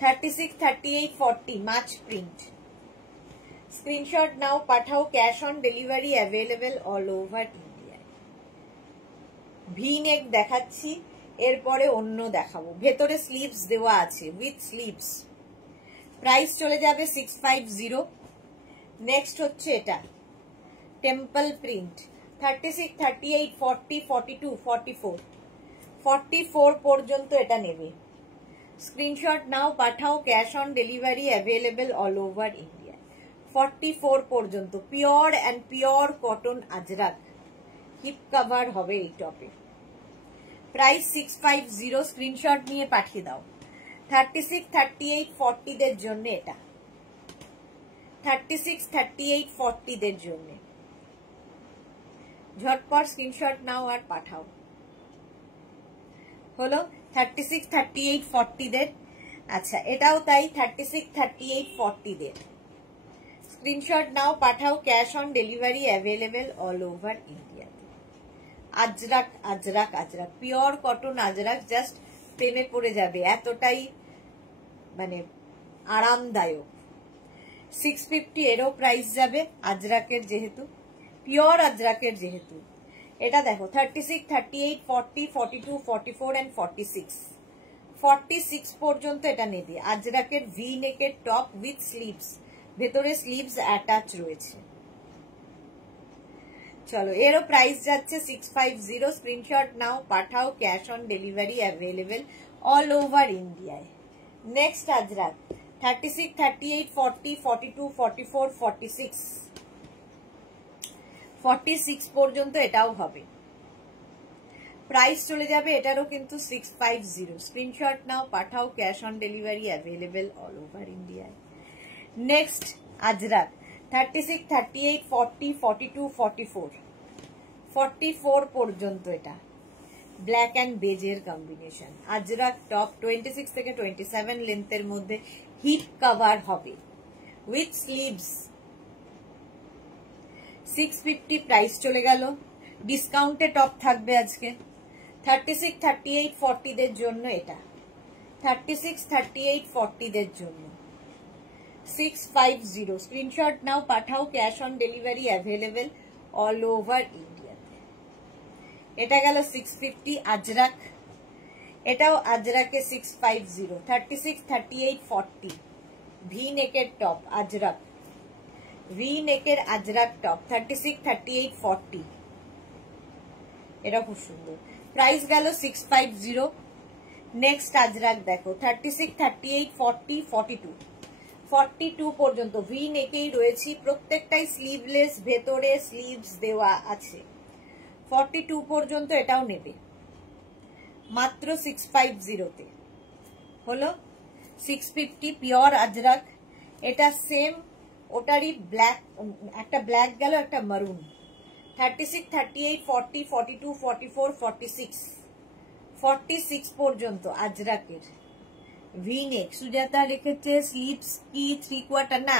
36, 38, 40 মাছ প্রিন্ট। স্ক্রিনশট নাও, পাঠাও, cash on delivery available all over India. V neck দেখাচ্ছি, এরপরে অন্য দেখাবো। ভেতরে স্লিভস দেওয়া আছে উইথ স্লিভস। প্রাইস চলে যাবে 650। নেক্সট হচ্ছে এটা টেম্পল প্রিন্ট, 36, 38, 40, 42, 44, 44 পর্যন্ত এটা নেবে। স্ক্রিনশট নাও, পাঠাও, cash on delivery available all over India. 44 পর্যন্ত pure and pure cotton Ajrakh, hip cover হবে এই টপে। প্রাইস 650। স্ক্রিনশট নিয়ে পাঠিয়ে দাও। 36, 38, 40 দের জন্য এটা, 36, 38, 40 দের জন্য ঝটপট স্ক্রিনশট নাও আর পাঠাও। হলো 36, 38, 40 দের। আচ্ছা এটাও তাই, 36, 38, 40 দের। স্ক্রিনশট নাও, পাঠাও, cash on delivery available all over India. Ajrak Ajrak ajrak, pure cotton ajrak, just প্রেমে পড়ে যাবে, এতটাই মানে আরামদায়ক। 650 এরও প্রাইস যাবে, আজরাকের যেহেতু, পিওর আজরাকের যেহেতু। এটা দেখো 36, 38, 40, 42, 44 and 46, 46 পর্যন্ত এটা নেবে। আজরাকের ভি নেকের টপ উইথ স্লিভস, ভেতরে স্লিভস অ্যাটাচ রয়েছে। চলো এরও প্রাইস যাচ্ছে 650। স্ক্রিনশট নাও, পাঠাও, cash on delivery available all over ইন্ডিয়ায়। নেক্সট আজরাক 36, 38, 40, 42, 44, 46, 46 পর্যন্ত এটাও হবে। প্রাইস চলে যাবে এটারও কিন্তু 650। স্ক্রিনশট নাও, পাঠাও, cash on delivery available all over ইন্ডিয়ায়। নেক্সট আজরাক 36, 38, 40, 42, 44, 44 পর্যন্ত এটা ব্ল্যাক অ্যান্ড বেজের কম্বিনেশন। আজরাক টপ 26 থেকে 27 লেন্থের মধ্যে হিপ কভার হবে উইথ স্লিভস। 650 প্রাইস চলে গেল। ডিসকাউন্টে টপ থাকবে আজকে 36, 38, 40 দের জন্য এটা, 36, 38, 40 দের জন্য 650 স্ক্রিনশট নাও, পাঠাও, cash on delivery available all over India. এটা গেল 650 আজরাক, এটাও আজরাকে 650, 36, 38, 40 ভি নেকের টপ আজরাক, ভি নেকের আজরাক টপ 36, 38, 40। এটা খুব সুন্দর, প্রাইস গেল 650। নেক্সট আজরাক দেখো 36, 38, 40, 42, 42 পর্যন্ত ভি নেকেই রয়েছে, প্রত্যেকটাই স্লিভলেস, ভেতরে স্লিভস দেওয়া আছে। 42 পর্যন্ত এটাও নেবে মাত্র 650-তে। হলো 650 পিওর আজরাক। এটা সেম ওটারই ব্ল্যাক, একটা ব্ল্যাক গেল, একটা মারুন। 36, 38, 40, 42, 44, 46, 46 পর্যন্ত আজরাকের ভি নেক। সুজাতা লিখেছে স্লিভস কি 3/4 না,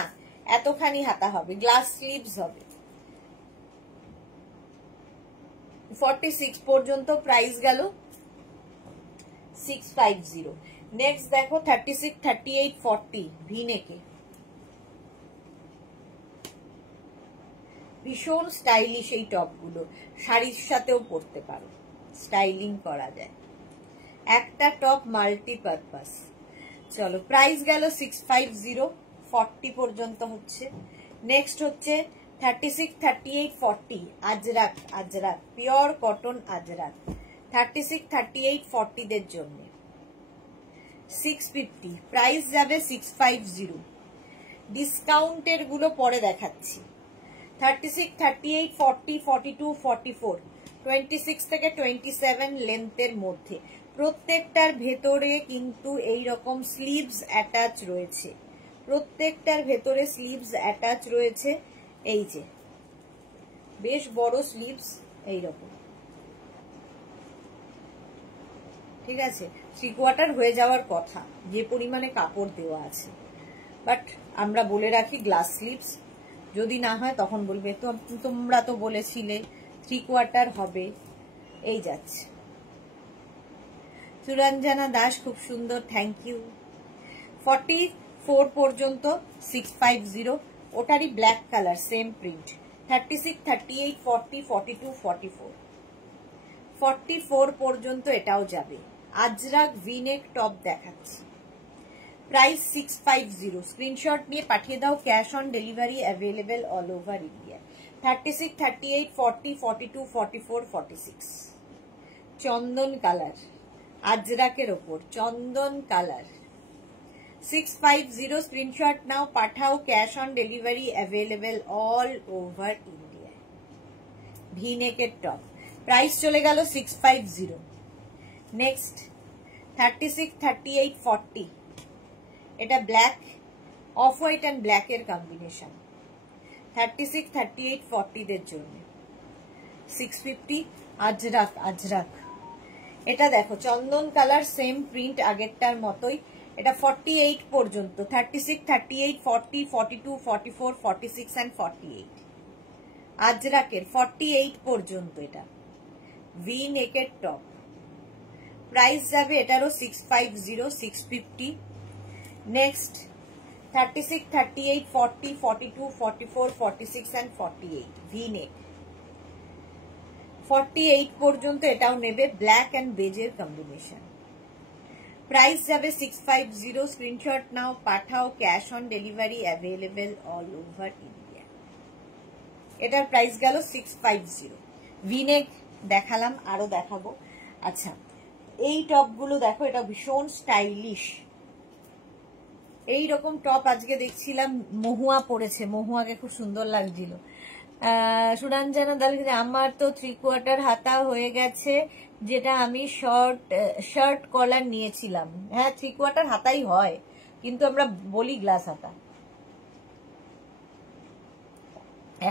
এতখানি হাতা হবে, গ্লাস স্লিভস হবে। 46 পর্যন্ত প্রাইস গেল 650। নেক্সট দেখো 36, 38, 40 ভি নেকে, ভীষণ স্টাইলিশ এই টপগুলো, শাড়ির সাথেও পরতে পারো, স্টাইলিং করা যায়, একটা টপ মাল্টিপারপাস। চলো প্রাইস গেল 650, 40 পর্যন্ত হচ্ছে। নেক্সট হচ্ছে 36, 38, 40 আজরাক, আজরাক পিওর কটন আজরাক, 36, 38, 40 দের জন্য 650, প্রাইস যাবে 650। ডিসকাউন্টের গুলো পরে দেখাচ্ছি। 36, 38, 40, 42, 44, 26 থেকে 27 লেন্থের মধ্যে, প্রত্যেকটার ভেতরে কিন্তু এই রকম স্লিভস অ্যাটাচ রয়েছে, প্রত্যেকটার ভেতরে স্লিভস অ্যাটাচ রয়েছে। এই যে বেশ বড় স্লিভস এইরকম, ঠিক আছে, 3/4 হয়ে যাওয়ার কথা যে পরিমাণে কাপড় দেওয়া আছে, বাট আমরা বলে রাখি গ্লাস স্লিভস, যদি না হয় তখন বলবে তো তোমরা তো বলেছিলে 3/4 হবে। এই যাচ্ছে সুরঞ্জনা দাস, খুব সুন্দর, থ্যাংক ইউ। 44 পর্যন্ত 650, ওটারই ব্ল্যাক কালার, সেম প্রিন্ট। 36, 38, 40, 42, 44, 44 পর্যন্ত এটাও যাবে। আজরাক ভিনেক টপ দেখাচ্ছি, প্রাইস 650, স্ক্রিনশট নিয়ে পাঠিয়ে দাও, cash on delivery available all over India. 36, 38, 40, 42, 44, 46 চন্দন কালার, আজরাকের ওপর চন্দন কালার, 650, স্ক্রিনশট নাও, পাঠাও, cash on delivery available all over India. V নেকের টপ, প্রাইস চলে গেল 650। নেক্সট 36, 38, 40, এটা black, off white and black এর কম্বিনেশন, 36, 38, 40 দের জন্য 650 আজরাক, আজরাক। এটা দেখো চন্দন কালার, সেম প্রিন্ট আগেরটার মতোই, এটা 48 পর্যন্ত, 36, 38, 40, 42, 44, 46 and 48 আজরাকের 48 পর্যন্ত। এটা ভি নেকের টপ, প্রাইস যাবে এটারও 650, 650। নেক্সট 36, 38, 40, 42, 44, 46 and 48 ভি নেক, 48 পর্যন্ত এটাও নেবে, ব্ল্যাক এন্ড বেজের কম্বিনেশন, প্রাইস যাবে 650, স্ক্রিনশট নাও, পাঠাও, cash on delivery available all over India. এটার প্রাইস গেল 650। ভিনেক দেখালাম, আরো দেখাবো। আচ্ছা এই টপগুলো দেখো, এটা ভীষণ স্টাইলিশ, এইরকম টপ আজকে দেখছিলাম মহুয়া পরেছে, মহুয়াকে খুব সুন্দর লাগছিল। সুরঞ্জনা দাল, আমার তো 3/4 হাতা হয়ে গেছে, যেটা আমি শার্ট কলার নিয়েছিলাম। হ্যাঁ 3/4 হাতাই হয়, কিন্তু আমরা বলি গ্লাস হাতা,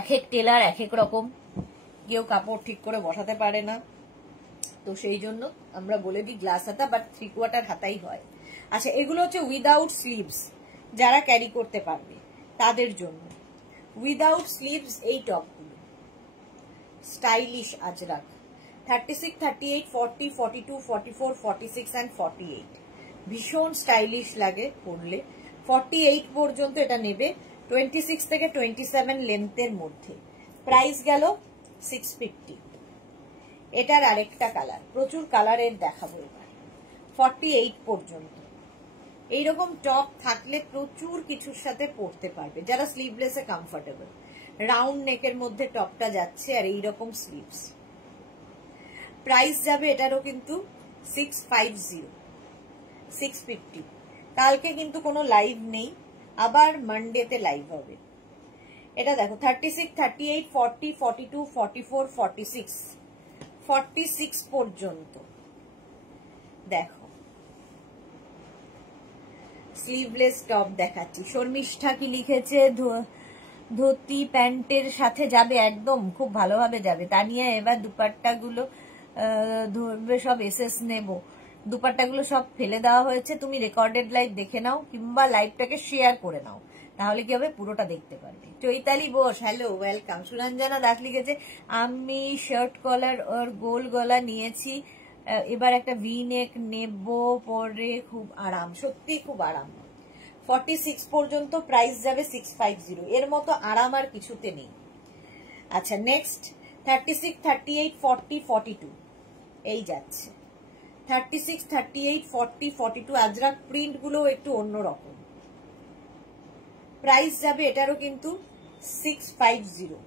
এক এক টেলার এক এক রকম, কেউ কাপড় ঠিক করে বসাতে পারে না, তো সেই জন্য আমরা বলে দিই গ্লাস হাতা, বাট 3/4 হাতাই হয়। আচ্ছা এগুলো হচ্ছে উইদাউট স্লিভস, যারা ক্যারি করতে পারবে তাদের জন্য উইদাউট স্লিভস এই টপগুলো, স্টাইলিশ আজরাক। 36, 38, 40, 42, 44, 46 and 48 ভীষণ স্টাইলিশ লাগে পরলে। 48 পর্যন্ত এটা নেবে, 26 থেকে 27 লেন্থের মধ্যে। প্রাইস গেল 650। এটার আরেকটা কালার, প্রচুর কালারের দেখাবো এবার। 48 পর্যন্ত এইরকম টপ থাকলে প্রচুর কিছুর সাথে পরতে পারবে, যারা স্লিভলেসে কমফোর্টেবল। রাউন্ড নেকের মধ্যে টপটা যাচ্ছে আর এইরকম স্লিভস। প্রাইস যাবে এটারও কিন্তু 650, 650। কালকে কিন্তু কোনো লাইভ নেই, আবার মানডেতে লাইভ হবে। এটা দেখো 36, 38, 40, 42, 44, 46, 46 পর্যন্ত। দেখো স্লিভলেস টপ দেখাচ্ছি। শর্মিষ্ঠা কি লিখেছে, ধুতি প্যান্টের সাথে যাবে, একদম খুব ভালোভাবে যাবে। তানিয়া এবার দুপাট্টা গুলো ধরবে, সব এসএস নেব। দুপাট্টা গুলো সব ফেলে দেওয়া হয়েছে, তুমি রেকর্ডেড লাইভ দেখে নাও কিংবা লাইভটাকে শেয়ার করে নাও, তাহলে কি হবে পুরোটা দেখতে পারবে। Chaitali Bose hello, welcome. সুরঞ্জনা দাস লিখেছে আমি শার্ট কলার আর গোল গলা নিয়েছি, এবার একটা ভি নেক নেব, পরে খুব আরাম, সত্যি খুব আরাম। 46 পর্যন্ত প্রাইস যাবে 650, এর মতো আরাম আর কিছুতে নেই। আচ্ছা নেক্সট 36, 38, 40, 42 এই যাচ্ছে। 36, 38, 40, 42 আজরাক প্রিন্ট গুলো একটু অন্যরকম। প্রাইস যাবে এটারও কিন্তু 650।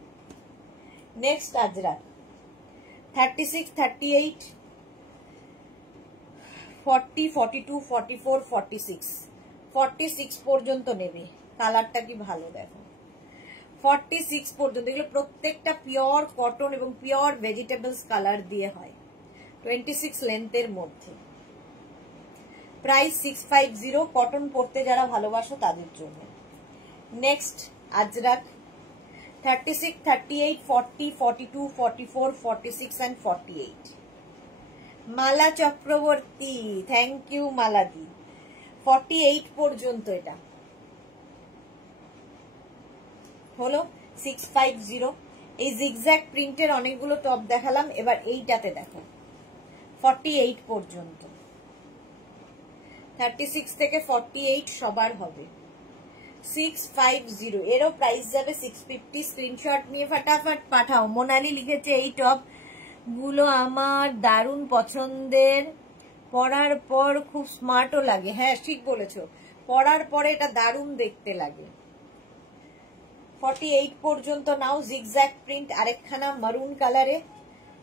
নেক্সট আজরাক 36, 38, 40, 42, 44, 46, 46 পর্যন্ত নেবে। কালারটা কি ভালো দেখো, 46 পর্যন্ত। এগুলো প্রত্যেকটা পিওর কটন এবং পিওর ভেজিটেবলস কালার দিয়ে হয়, 26 লেন্থের মধ্যে। প্রাইস 650, কটন পরতে যারা ভালোবাসো তাদের জন্য। Next ajrak 36, 38, 40, 42, 44, 46 and 48। Mala Chakraborty thank you মালাদি। 48 পর্যন্ত এটা হলো 650। এই জিগজ্যাগ প্রিন্টের অনেকগুলো টপ দেখালাম, এবার এইটাতে দেখো 48 পর্যন্ত। 36 থেকে 48 সবার হবে 650, এরও প্রাইস যাবে 650। স্ক্রিনশট নিয়ে ফটাফট পাঠাও। মোনালি লিখেছে এই টপ গুলো আমার দারুণ পছন্দের, পরার পর খুব স্মার্টও লাগে। হ্যাঁ ঠিক বলেছো, পরার পরে এটা দারুণ দেখতে লাগে। 48 পর্যন্ত নাও, জিগজ্যাগ প্রিন্ট আরেকখানা মারুন কালারে।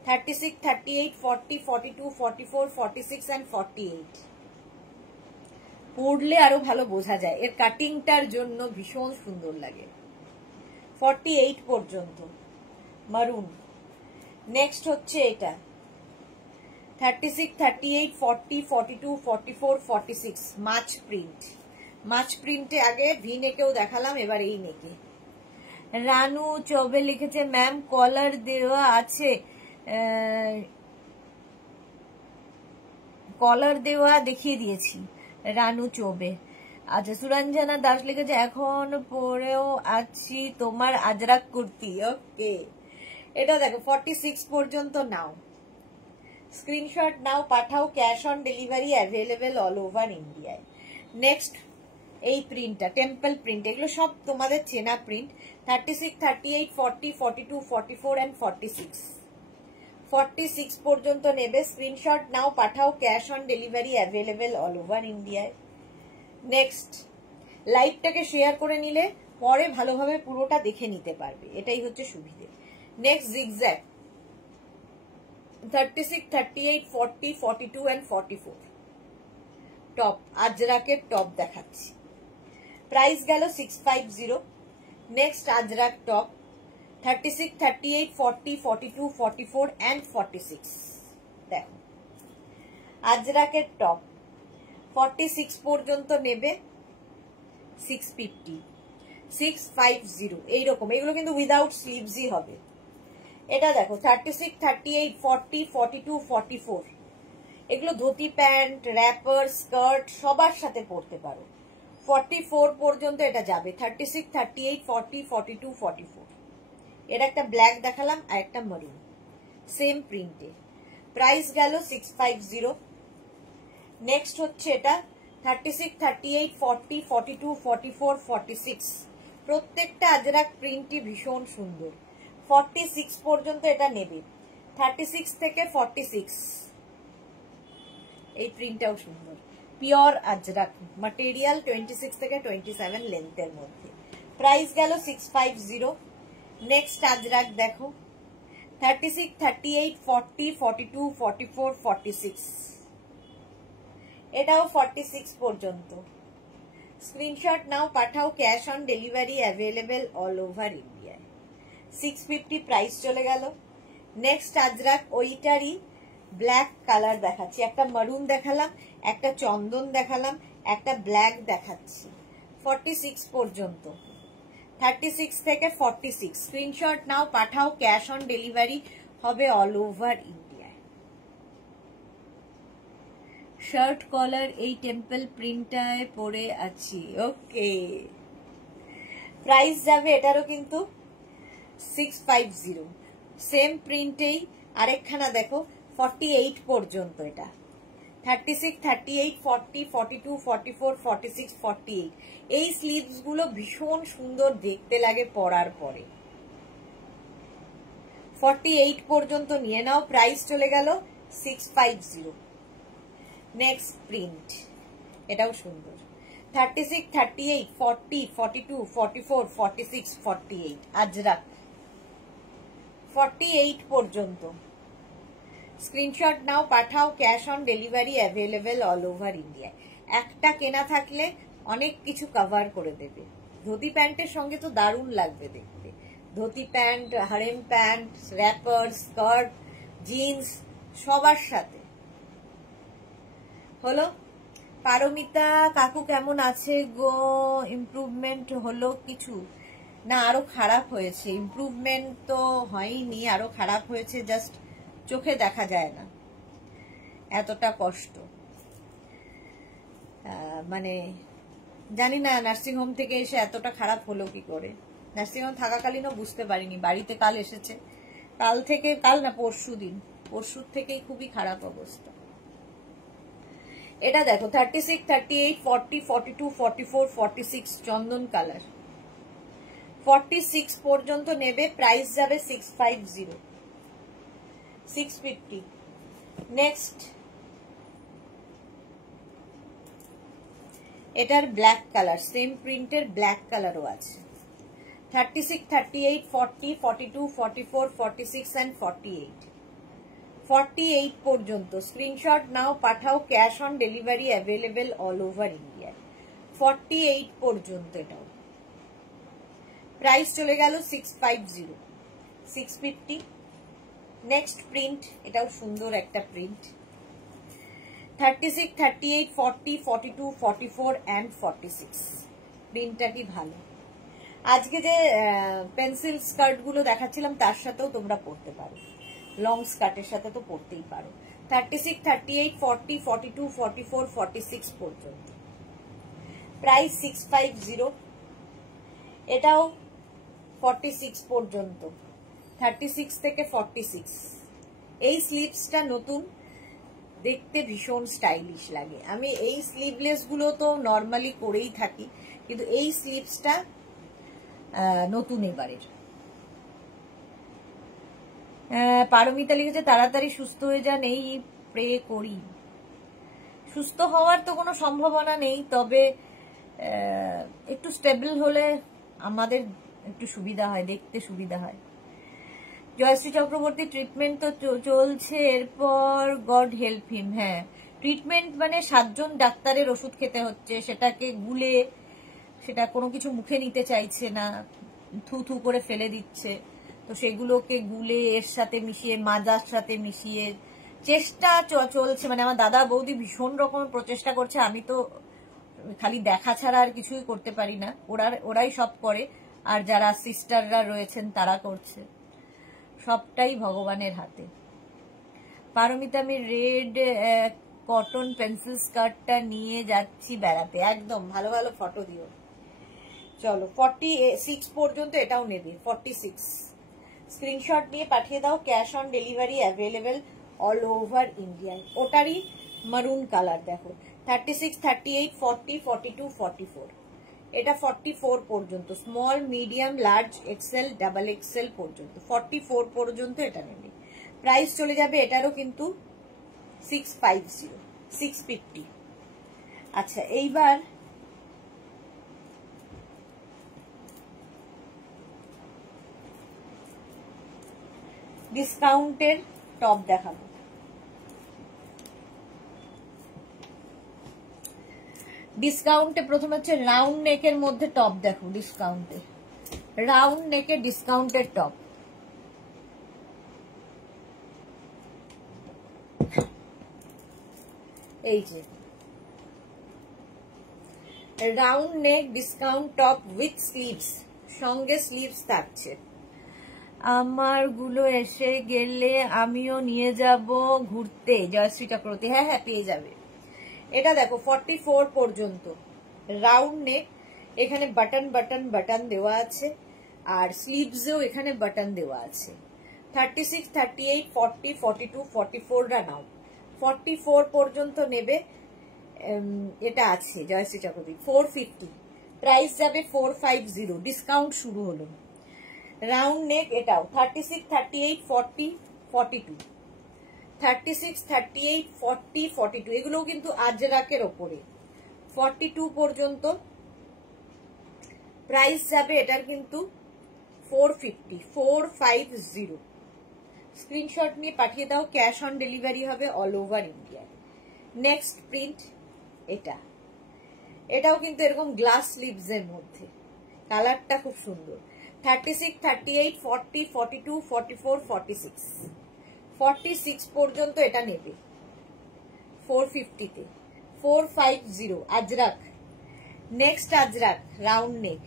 36, 38, 40, 42, 44, 46 and 48। পরলে আরো ভালো বোঝা যায়, এর কাটিংটার জন্য ভীষণ সুন্দর লাগে। 48 পর্যন্ত মারুন। নেক্সট হচ্ছে এটা 36, 38, 40, 42, 44, 46 মাছ প্রিন্ট। মাছ প্রিন্টে আগে ভি নেকেও দেখালাম, এবার এই নেকে। রানু চৌবে লিখেছে ম্যাম কলার দেওয়া আছে, কলার দেওয়া দেখিয়ে দিয়েছি। রানু চৌবে। আচ্ছা সুরঞ্জনা দাস লিখেছে এখন পরেও আছি তোমার আজরাক কুর্তি। ওকে এটা দেখো 46 পর্যন্ত নাও, স্ক্রিনশট নাও, পাঠাও। Cash on delivery available all over ইন্ডিয়ায়। নেক্সট এই প্রিন্টটা টেম্পল প্রিন্ট, এগুলো সব তোমাদের চেনা প্রিন্ট। 36, 38, 40, 42, 44 and 46। 46 পর্যন্ত নেবে, স্ক্রিনশট নাও, পাঠাও। Cash on delivery available all over ইন্ডিয়ায়। নেক্সট লাইভটাকে শেয়ার করে নিলে পরে ভালোভাবে পুরোটা দেখে নিতে পারবে, এটাই হচ্ছে সুবিধে। নেক্সট জিগজ্যাগ 36, 38, 40, 42 and 44 টপ, আজরাকের টপ দেখাচ্ছি। প্রাইস গেল 650। Next ajrak top 36, 38, 40, 42, 44 and 46। দেখো আজরাকের টপ 46 পর্যন্ত নেবে 650, 650 এইরকম। এগুলো কিন্তু উইদাউট স্লিভসই হবে। এটা দেখো 36, 38, 40, 42, 44 এগুলো ধুতি প্যান্ট, র্যাপার, স্কার্ট সবার সাথে পরতে পারো। 44 পর্যন্ত এটা যাবে। 36, 38, 40, 42, 44। এর একটা ব্ল্যাক দেখালাম আর একটা মারুন, সেম প্রিন্টে। প্রাইস গেল 650। নেক্সট হচ্ছে এটা 36, 38, 40, 42, 44, 46 প্রত্যেকটা আজরাক প্রিন্টই ভীষণ সুন্দর। 46 পর্যন্ত এটা নেবে। 36 থেকে 46 এই প্রিন্টটাও সুন্দর, পিওর আজরাক ম্যাটেরিয়াল, 26 থেকে 27 লেন্থের মধ্যে। প্রাইস গেল 650। নেক্সট আজরাক দেখো 36, 38, 40, 42, 44, 46 এটাও 46 পর্যন্ত। স্ক্রিনশট নাও, পাঠাও, cash on delivery available all over ইন্ডিয়ায়। 650 প্রাইস চলে গেল। নেক্সট আজরাক ওইটারই ব্ল্যাক কালার দেখাচ্ছি, একটা মারুন দেখালাম, একটা চন্দন দেখালাম, একটা ব্ল্যাক দেখাচ্ছি। 46 পর্যন্ত, 36 থেকে 46 স্ক্রিনশট নাও, পাঠাও, ক্যাশ অন ডেলিভারি হবে অল ওভার ইন্ডিয়ায়। শার্ট কলার এই টেম্পল প্রিন্টটায় পরে আছি। ওকে, প্রাইস যাবে এটারও কিন্তু 650। সেম প্রিন্টেই আরেকখানা দেখো 48 পর্যন্ত। এটা 36, 38, 40, 42, 44, 46, 48 এই স্লিভস গুলো ভীষণ সুন্দর দেখতে লাগে পরার পরে। 48 পর্যন্ত নিয়ে নাও, প্রাইস চলে গেল 650। নেক্সট প্রিন্ট এটাও সুন্দর, 36, 38, 40, 42, 44, 46, 48 আজরাক 48 পর্যন্ত। স্ক্রিনশট নাও, পাঠাও, cash on delivery available all over India. একটা কেনা থাকলে অনেক কিছু কভার করে দেবে। ধুতি প্যান্টের সঙ্গে তো দারুণ লাগবে দেখতে। Dhoti pant, harem pant, wrapper, skirt, jeans সবার সাথে হলো। পারমিতা কাকু কেমন আছে গো? ইমপ্রুভমেন্ট হলো কিছু? না, আরো খারাপ হয়েছে। ইমপ্রুভমেন্ট তো হয়নি, আরো খারাপ হয়েছে। জাস্ট চোখে দেখা যায় না, এতটা কষ্ট। মানে জানি না নার্সিং হোম থেকে এসে এতটা খারাপ হলো কি করে। নার্সিং হোম থাকাকালীনও বুঝতে পারিনি। বাড়িতে কাল এসেছে, কাল থেকে, কাল না পরশুর থেকেই খুবই খারাপ অবস্থা। এটা দেখো 36, 38, 40, 42, 44, 46 চন্দন কালার। 46 পর্যন্ত নেবে, প্রাইস যাবে 650, 650। নেক্সট এটার ব্ল্যাক কালার, সেম প্রিন্টের ব্ল্যাক কালারও আছে। 36, 38, 40, 42, 44, 46 and 48 48 পর্যন্ত। স্ক্রিনশট নাও, পাঠাও, cash on delivery available all over India. 48 পর্যন্ত এটাও। প্রাইস চলে গেল 650, 650। নেক্সট প্রিন্ট এটাও সুন্দর একটা প্রিন্ট, 36, 38, 40, 42, 44 and 46 প্রিন্টটা কি ভালো। আজকে যে পেন্সিল স্কার্ট গুলো দেখাচ্ছিলাম তার সাথেও তোমরা পরতে পারো, লং স্কার্টের সাথে তো পরতেই পারো। 36, 38, 40, 42, 44, 46 পর্যন্ত। প্রাইস 650। এটাও 46 পর্যন্ত, 36 থেকে 46। এই স্লিভসটা নতুন, দেখতে ভীষণ স্টাইলিশ লাগে। আমি এই স্লিভলেস গুলো তো নর্মালি করেই থাকি, কিন্তু এই স্লিভসটা নতুন এবারের। পারমিতা লিখেছে তাড়াতাড়ি সুস্থ হয়ে যান, এই প্রে করি। সুস্থ হওয়ার তো কোনো সম্ভাবনা নেই, তবে একটু স্টেবল হলে আমাদের একটু সুবিধা হয়, দেখতে সুবিধা হয়। জয়শ্রী চক্রবর্তী ট্রিটমেন্ট তো চলছে, এরপর গড হেল্প হিম। হ্যাঁ, ট্রিটমেন্ট মানে 7 জন ডাক্তারের ওষুধ খেতে হচ্ছে, সেটাকে গুলে, সেটা কোনো কিছু মুখে নিতে চাইছে না, থু থু করে ফেলে দিচ্ছে। তো সেগুলোকে গুলে এর সাথে মিশিয়ে, মাজার সাথে মিশিয়ে চেষ্টা চলছে। মানে আমার দাদা বৌদি ভীষণ রকমের প্রচেষ্টা করছে, আমি তো খালি দেখা ছাড়া আর কিছুই করতে পারি না। ওরাই সব করে, আর যারা সিস্টাররা রয়েছেন তারা করছে। সবটাই ভগবানের হাতে। পারমিতা, আমি রেড কটন পেন্সিল স্কার্টটা নিয়ে যাচ্ছি বেড়াতে। একদম ভালো ভালো ফটো দিও। চলো 46 পর্যন্ত এটাও নেবে। 46 স্ক্রিনশট নিয়ে পাঠিয়ে দাও, cash on delivery available all over ইন্ডিয়ায়। ওটারই মারুন কালার দেখো 36, 38, 40, 42, 44, এটা 44 পর্যন্ত, small medium large XL double XL পর্যন্ত 44 পর্যন্ত এটা নেবে। প্রাইস চলে যাবে এটারও কিন্তু 650, 650। আচ্ছা এইবার ডিসকাউন্টের টপ দেখাবো। ডিসকাউন্টে প্রথম হচ্ছে রাউন্ড নেকের মধ্যে টপ দেখো, ডিসকাউন্টে রাউন্ড নেকের ডিসকাউন্টের টপ, এই যে round neck discount top with sleeves, সঙ্গে স্লিভস থাকছে। আমার গুলো এসে গেলে আমিও নিয়ে যাব ঘুরতে, জয়শ্রী চক্রবর্তী। হ্যাঁ হ্যাঁ পেয়ে যাবে। এটা দেখো 44 পর্যন্ত রাউন্ড নেক, এখানে বাটন বাটন বাটন দেওয়া আছে, আর স্লিভসেও এখানে বাটন দেওয়া আছে। 36, 38, 40, 42, 44 রা নাও, 44 পর্যন্ত নেবে। এটা আছে জয়শ্রী চক্রবর্তী 450, প্রাইস যাবে 450, ডিসকাউন্ট শুরু হলো। রাউন্ড নেক এটাও 36, 38, 40, 42, 36, 38, 40, 42, এগুলোও কিন্তু আজরাকের ওপরে। 42 পর্যন্ত প্রাইস যাবে এটার কিন্তু 450, 450। স্ক্রিনশট নিয়ে পাঠিয়ে দাও, ক্যাশ অন ডেলিভারি হবে all over India. Next print এটাও কিন্তু এরকম গ্লাস স্লিভস এর মধ্যে, কালারটা খুব সুন্দর। 36, 38, 40, 42, 44, 46, 46 পর্যন্ত এটা নেবে 450 তে, 450 Ajrakh. Next Ajrakh round neck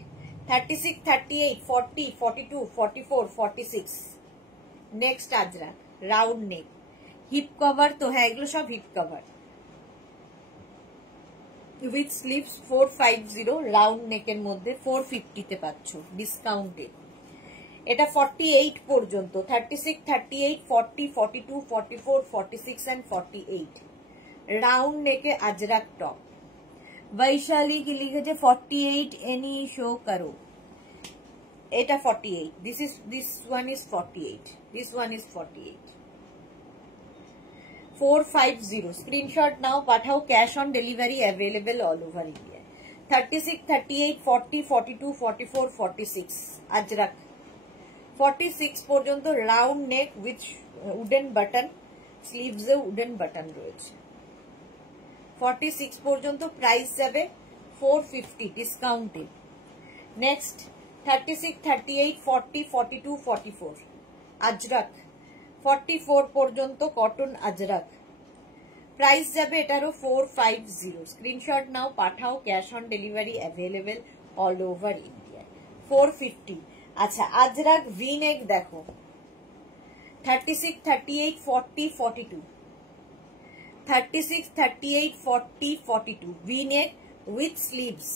36, 38, 40, 42, 44, 46, next Ajrakh round neck. Hip cover তো, হ্যাঁ এগুলো সব hip cover with sleeves 450, round নেকের মধ্যে 450 তে পাচ্ছ ডিসকাউন্টে। এটা 48 পর্যন্ত, 36, 38, 40, 42, 44, 46 and 48, রাউন্ড নেকে আজরাক টপ। বৈশালী কি লিখেছে 48, এনি শো করো। এটা 48, this one is 48, this one is 48, 450। Screenshot নাও, পাঠাও, cash on delivery available all over India. 36, 38, 40, 42, 44, 46 ajrak. 46 পর্যন্ত round neck with wooden button, স্লিভসে উডেন বাটন রয়েছে। 46 পর্যন্ত প্রাইস যাবে 450 ডিসকাউন্টে। নেক্সট 36, 38, 40, 42, 44 আজরাক। 44 পর্যন্ত কটন আজরাক, প্রাইস যাবে এটারও 450। স্ক্রিনশট নাও, পাঠাও, cash on delivery available all over India. 450। আচ্ছা আজরাক ভি নেক দেখো 36, 38, 40, 42, 36, 38, 40, 42 V neck with sleeves,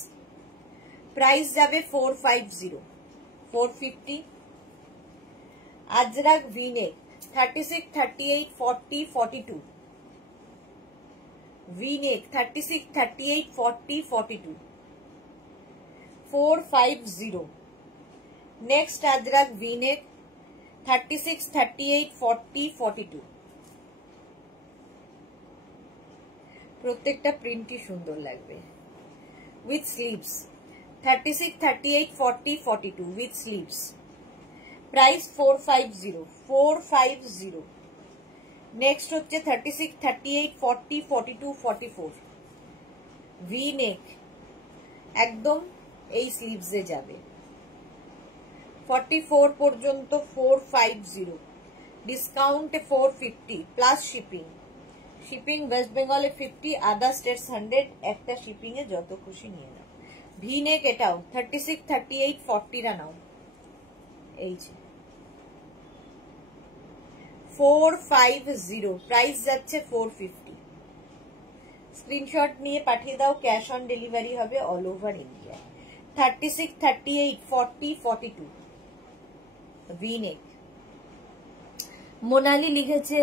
price যাবে 450, 450। আজরাক ভি নেক 36, 38, 40, 42 ভি নেক 36, 38, 40, 42 450। নেক্সট আজরাক ভি নেক 36, 38, 40, 42, প্রত্যেকটা প্রিন্টই সুন্দর লাগবে with sleeves. 36, 38, 40, 42 with sleeves, price 450, 450। Next হচ্ছে 36, 38, 40, 42, 44 ভি নেক, একদম এই স্লিভসে যাবে। 44 পর্যন্ত 450, ডিসকাউন্টে 450 প্লাস শিপিং। শিপিং ওয়েস্ট বেঙ্গলে 50, আদার স্টেটস 100, একটা শিপিং এ যত খুশি নিয়ে নাও। ভি নেক এটাও 36, 38, 40 রা নাও, এই যে 450, প্রাইস যাচ্ছে 450। স্ক্রিনশট নিয়ে পাঠিয়ে দাও, ক্যাশ অন ডেলিভারি হবে অল ওভার ইন্ডিয়া। 36, 38, 40, 42 ভি নেক। মোনালি লিখেছে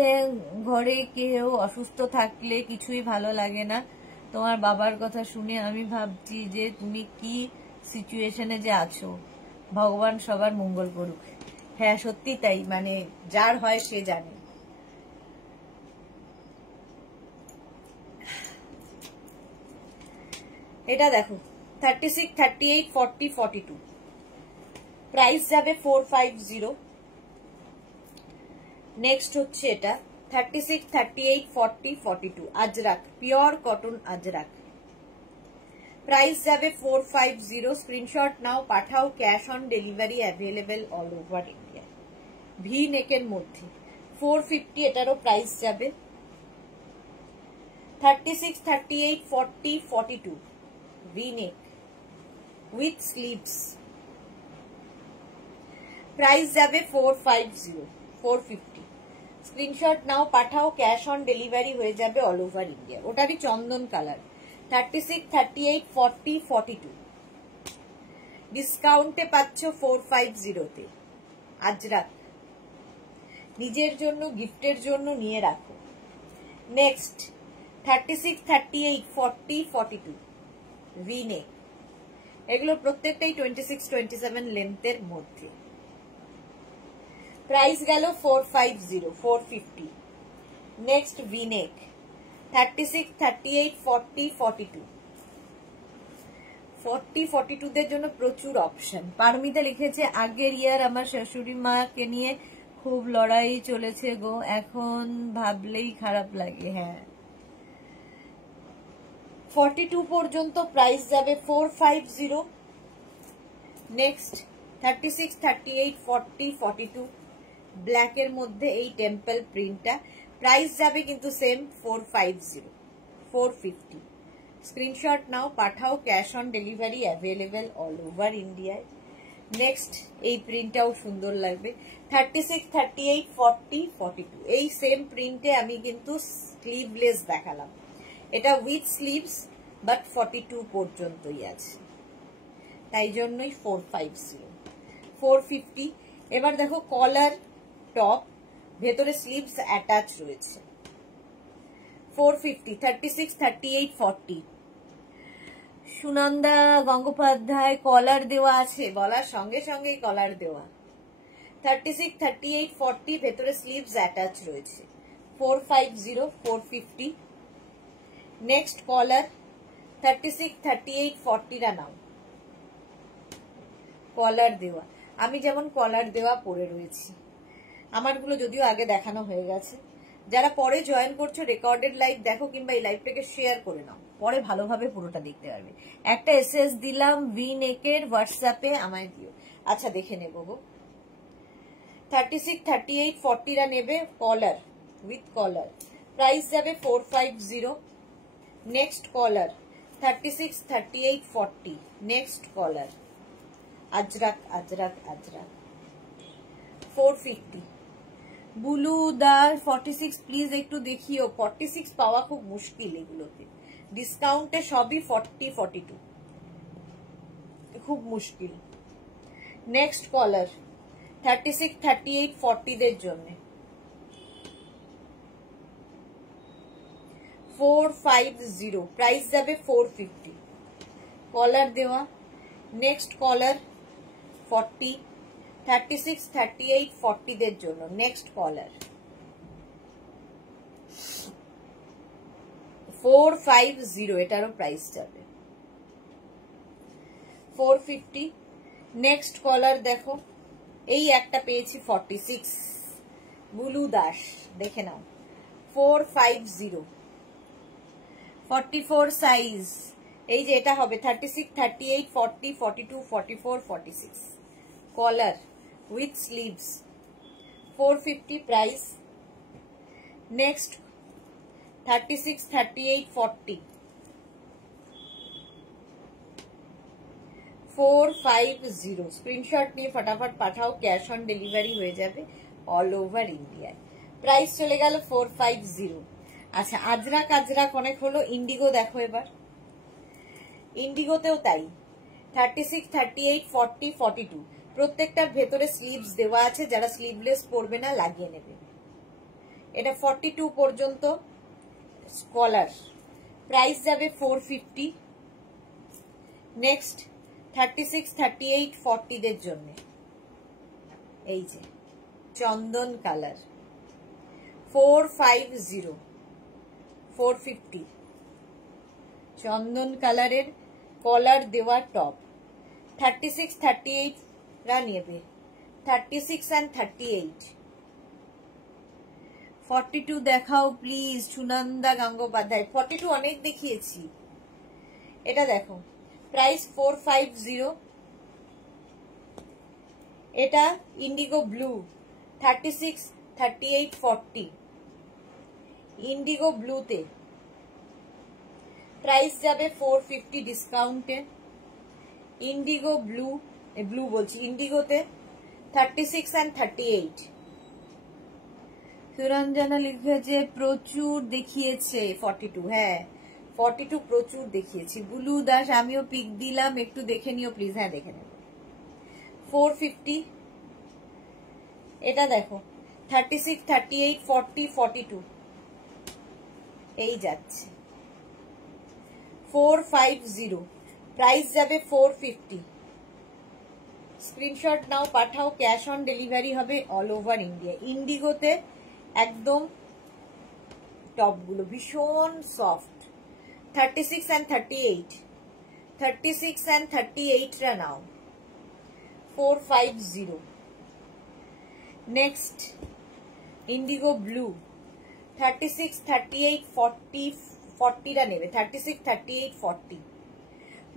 ঘরে কেউ অসুস্থ থাকলে কিছুই ভালো লাগে না। তোমার বাবার কথা শুনে আমি ভাবছি যে তুমি কি সিচুয়েশনে যে আছো, ভগবান সবার মঙ্গল করুক। হ্যাঁ সত্যি তাই, মানে যার হয় সে জানে। এটা দেখো 36, 38, 40, 42, প্রাইস যাবে 450। নেক্সট হচ্ছে এটা 36, 38, 40, 42 Ajrak, pure cotton Ajrak, price যাবে 450। স্ক্রিনশট নাও, পাঠাও, cash on delivery available all over India. V নেকের মধ্যে 450 এটারও প্রাইস যাবে। 36, 38, 40, 42 V neck with sleeves, price যাবে 450, 450। স্ক্রিনশট নাও, পাঠাও, ক্যাশ অন ডেলিভারি হয়ে যাবে অল ওভার ইন্ডিয়া। ওটারই চন্দন কালার। 36, 38, 40, 42 ডিসকাউন্টে পাচ্ছ 450-তে। আজরাক, নিজের জন্য গিফটের জন্য নিয়ে রাখো। নেক্সট 36, 38, 40, 42 ভি নেক, এগুলো প্রত্যেকটাই 26, 27 লেন্থের মধ্যে। প্রাইস গেল 450, 450। নেক্সট ভি নেক 36, 38, 40, 42 40, 42 দের জন্য প্রচুর অপশন। পারমিতা লিখেছে আগের ইয়ার আমার শাশুড়ি মাকে নিয়ে খুব লড়াই চলেছে গো, এখন ভাবলেই খারাপ লাগে। হ্যাঁ 42 পর্যন্ত প্রাইস যাবে 450। নেক্সট 36, 38, 40, 42 ব্ল্যাকের মধ্যে এই টেম্পল প্রিন্টটা, প্রাইস যাবে কিন্তু সেম 450, 450। স্ক্রিনশট নাও, পাঠাও, cash on delivery available all over ইন্ডিয়ায়। নেক্সট এই প্রিন্টটাও সুন্দর লাগবে। 36, 38, 40, 42 এই সেম প্রিন্টে আমি কিন্তু স্লিভলেস দেখালাম, এটা উইথ স্লিভস বাট 42 পর্যন্তই আছে, তাই জন্যই 450, 450। এবার দেখো কলার টপ, ভেতরে স্লিভস অ্যাটাচ রয়েছে। 450, 36, 38, 40 সুনন্দা গঙ্গোপাধ্যায় কলার দেওয়া আছে, বলার সঙ্গে সঙ্গেই কলার দেওয়া। 36, 38, 40 ভেতরে স্লিভস অ্যাটাচ রয়েছে। 450, 450। নেক্সট কলার 36, 38, 40 রা নাও, কলার দেওয়া। আমি যেমন কলার দেওয়া পরে রয়েছি, আমারগুলো যদিও আগে দেখানো হয়ে গেছে। যারা পরে জয়েন করছো রেকর্ডেড লাইভ দেখো, কিংবা এই লাইভটাকে শেয়ার করে নাও, পরে ভালোভাবে পুরোটা দেখতে পারবে। একটা এসএস দিলাম ভি নেকের, হোয়াটসঅ্যাপে আমায় দিও। আচ্ছা দেখে নেবো গো। 36, 38, 40 রা নেবে কলার উইথ কলার, প্রাইস যাবে 450। Next collar 36, 38, 40 next collar Ajrakh, Ajrak, Ajrakh 450। Bulu দার 46 প্লিজ একটু দেখিও। 46 পাওয়া খুব মুশকিল এগুলোতে, ডিসকাউন্টে সবই 40, 42 খুব মুশকিল। নেক্সট কলার 36, 38, 40 দের জন্য 450, প্রাইস যাবে 450, কলার দেওয়া। নেক্সট কলার 40, 36, 38, 40 দের জন্য নেক্সট কলার 450, এটারও প্রাইস যাবে 450। নেক্সট কলার দেখো, এই একটা পেয়েছি 46, বুলু দাস দেখে নাও 450, 44 সাইজ। এই যে এটা হবে 36, 38, 40, 42, 44, 46 collar with sleeves, 450 price. Next 36, 38, 40 450। Screenshot নিয়ে ফটাফট পাঠাও, ক্যাশ অন ডেলিভারি হয়ে যাবে অল ওভার ইন্ডিয়ায়। প্রাইস চলে গেল 450। আচ্ছা আজরাক, আজরাক অনেক হলো। ইন্ডিগো দেখো এবার, ইন্ডিগোতেও তাই 36, 38, 40, 42 প্রত্যেকটার ভেতরে স্লিভস দেওয়া আছে, যারা স্লিভলেস পরবে না লাগিয়ে নেবে। এটা 42 পর্যন্ত কলার, প্রাইস যাবে 450। নেক্সট 36, 38, 40 দের জন্য এই যে চন্দন কালার 450, 450 চন্দন কালারের কলার দেওয়া টপ। 36, 38 রা নেবে, 36 and 38। 42 দেখাও প্লিজ সুনন্দা গঙ্গোপাধ্যায়। 42 অনেক দেখিয়েছি, এটা দেখো প্রাইস 450। এটা ইন্ডিগো ব্লু 36, 38, 40 ইন্ডিগো ব্লুতে প্রাইস যাবে 450 ডিসকাউন্টে। ইন্ডিগো ব্লু বলছি, ইন্ডিগোতে 36 and 38। সুরঞ্জনা লিখেছে প্রচুর দেখিয়েছে 42, হ্যাঁ 42 প্রচুর দেখিয়েছি। বুলু দাস আমিও পিক দিলাম, একটু দেখে নিও প্লিজ। হ্যাঁ দেখে নেব। 450 এটা দেখো 36, 38, 40, 42 এই যাচ্ছে 450, প্রাইস যাবে 450। স্ক্রিনশট নাও, পাঠাও, ক্যাশ অন ডেলিভারি হবে অল ওভার ইন্ডিয়া। ইন্ডিগোতে একদম টপগুলো ভীষণ সফট। 36 and 38, 36 and 38 রা নাও 450। নেক্সট ইন্ডিগো ব্লু 36, 38, 40 রা নেবে, 36, 38, 40।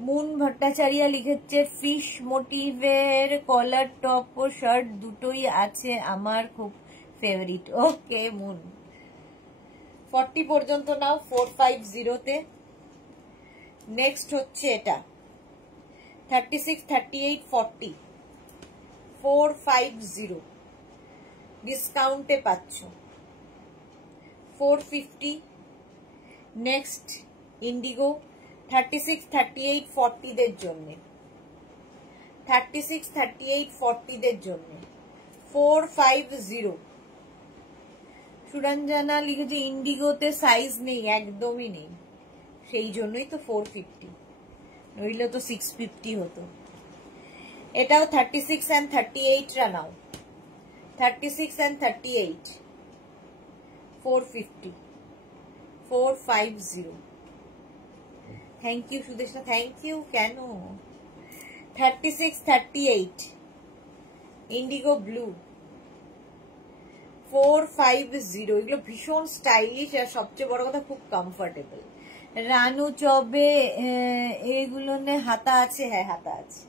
মুন ভট্টাচার্য লিখেছে ফিশ মোটিভের কলার টপ ও শার্ট দুটোই আছে, আমার খুব ফেভারিট। ওকে মুন, 40 পর্যন্ত নাও 450 তে। নেক্সট হচ্ছে এটা 36, 38, 40 450 ডিসকাউন্টে পাচ্ছ 450। নেক্সট ইন্ডিগো 36, 38, 40 দের জন্য, 36, 38, 40 দের জন্য 450। সুরঞ্জনা লিখেছে ইন্ডিগোতে সাইজ নেই, একদমই নেই, সেই জন্যই তো 450, নইলে তো 650 হতো। এটাও 36 and 38 রা নাও, 36 and 38 450, 450। Thank you Sudeshna, thank you. কেন 36, 38 ইন্ডিগো ব্লু 450, এগুলো ভীষণ স্টাইলিশ আর সবচেয়ে বড় কথা খুব কমফোর্টেবল। রানু চবে এগুলো নে হাতা আছে, হ্যাঁ হাতা আছে।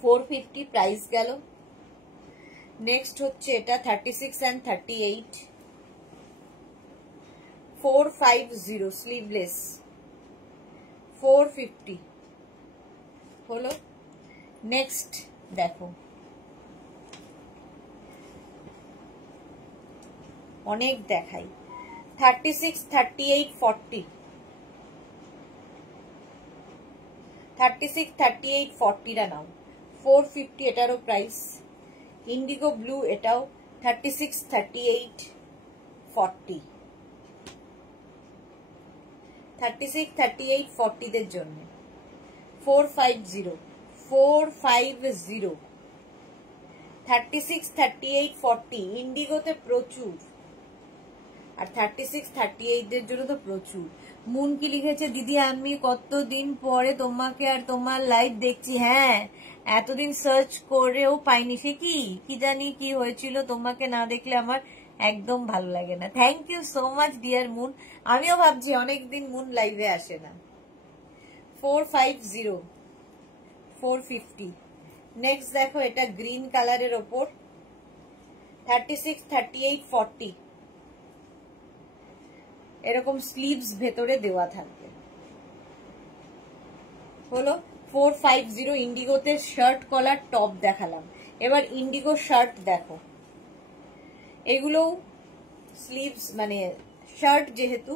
450 প্রাইস গেল। নেক্সট হচ্ছে এটা 36 and 38 450 স্লিভলেস 450 হলো। নেক্সট দেখো অনেক দেখাই 36, 38, 40 36, 38, 40 রা নাও 450, এটারও প্রাইস। ইন্ডিগো ব্লু এটাও 36, 38, 40 36, 38, 40 দের জন্য 450, 450 36, 38, 40 ইন্ডিগোতে প্রচুর, আর 36, 38 দের জন্য তো প্রচুর। মুন কি লিখেছে দিদি আমি কতদিন পরে তোমাকে আর তোমার লাইভ দেখছি। হ্যাঁ এতদিন সার্চ করেও পাইনি, সে কি জানি কি হয়েছিল, তোমাকে না দেখলে আমার একদম ভালো লাগে না। Thank you so much dear Moon, আমিও ভাবছি অনেকদিন মুন লাইভে আসে না। 450, 450। নেক্সট দেখো এটা গ্রিন কালারের ওপর 36, 38, 40 এরকম স্লিভস ভেতরে দেওয়া থাকবে, হলো 450। ইন্ডিগোতে শার্ট কলার টপ দেখালাম, এবার ইন্ডিগো শার্ট দেখো। এগুলো স্লিভস মানে শার্ট যেহেতু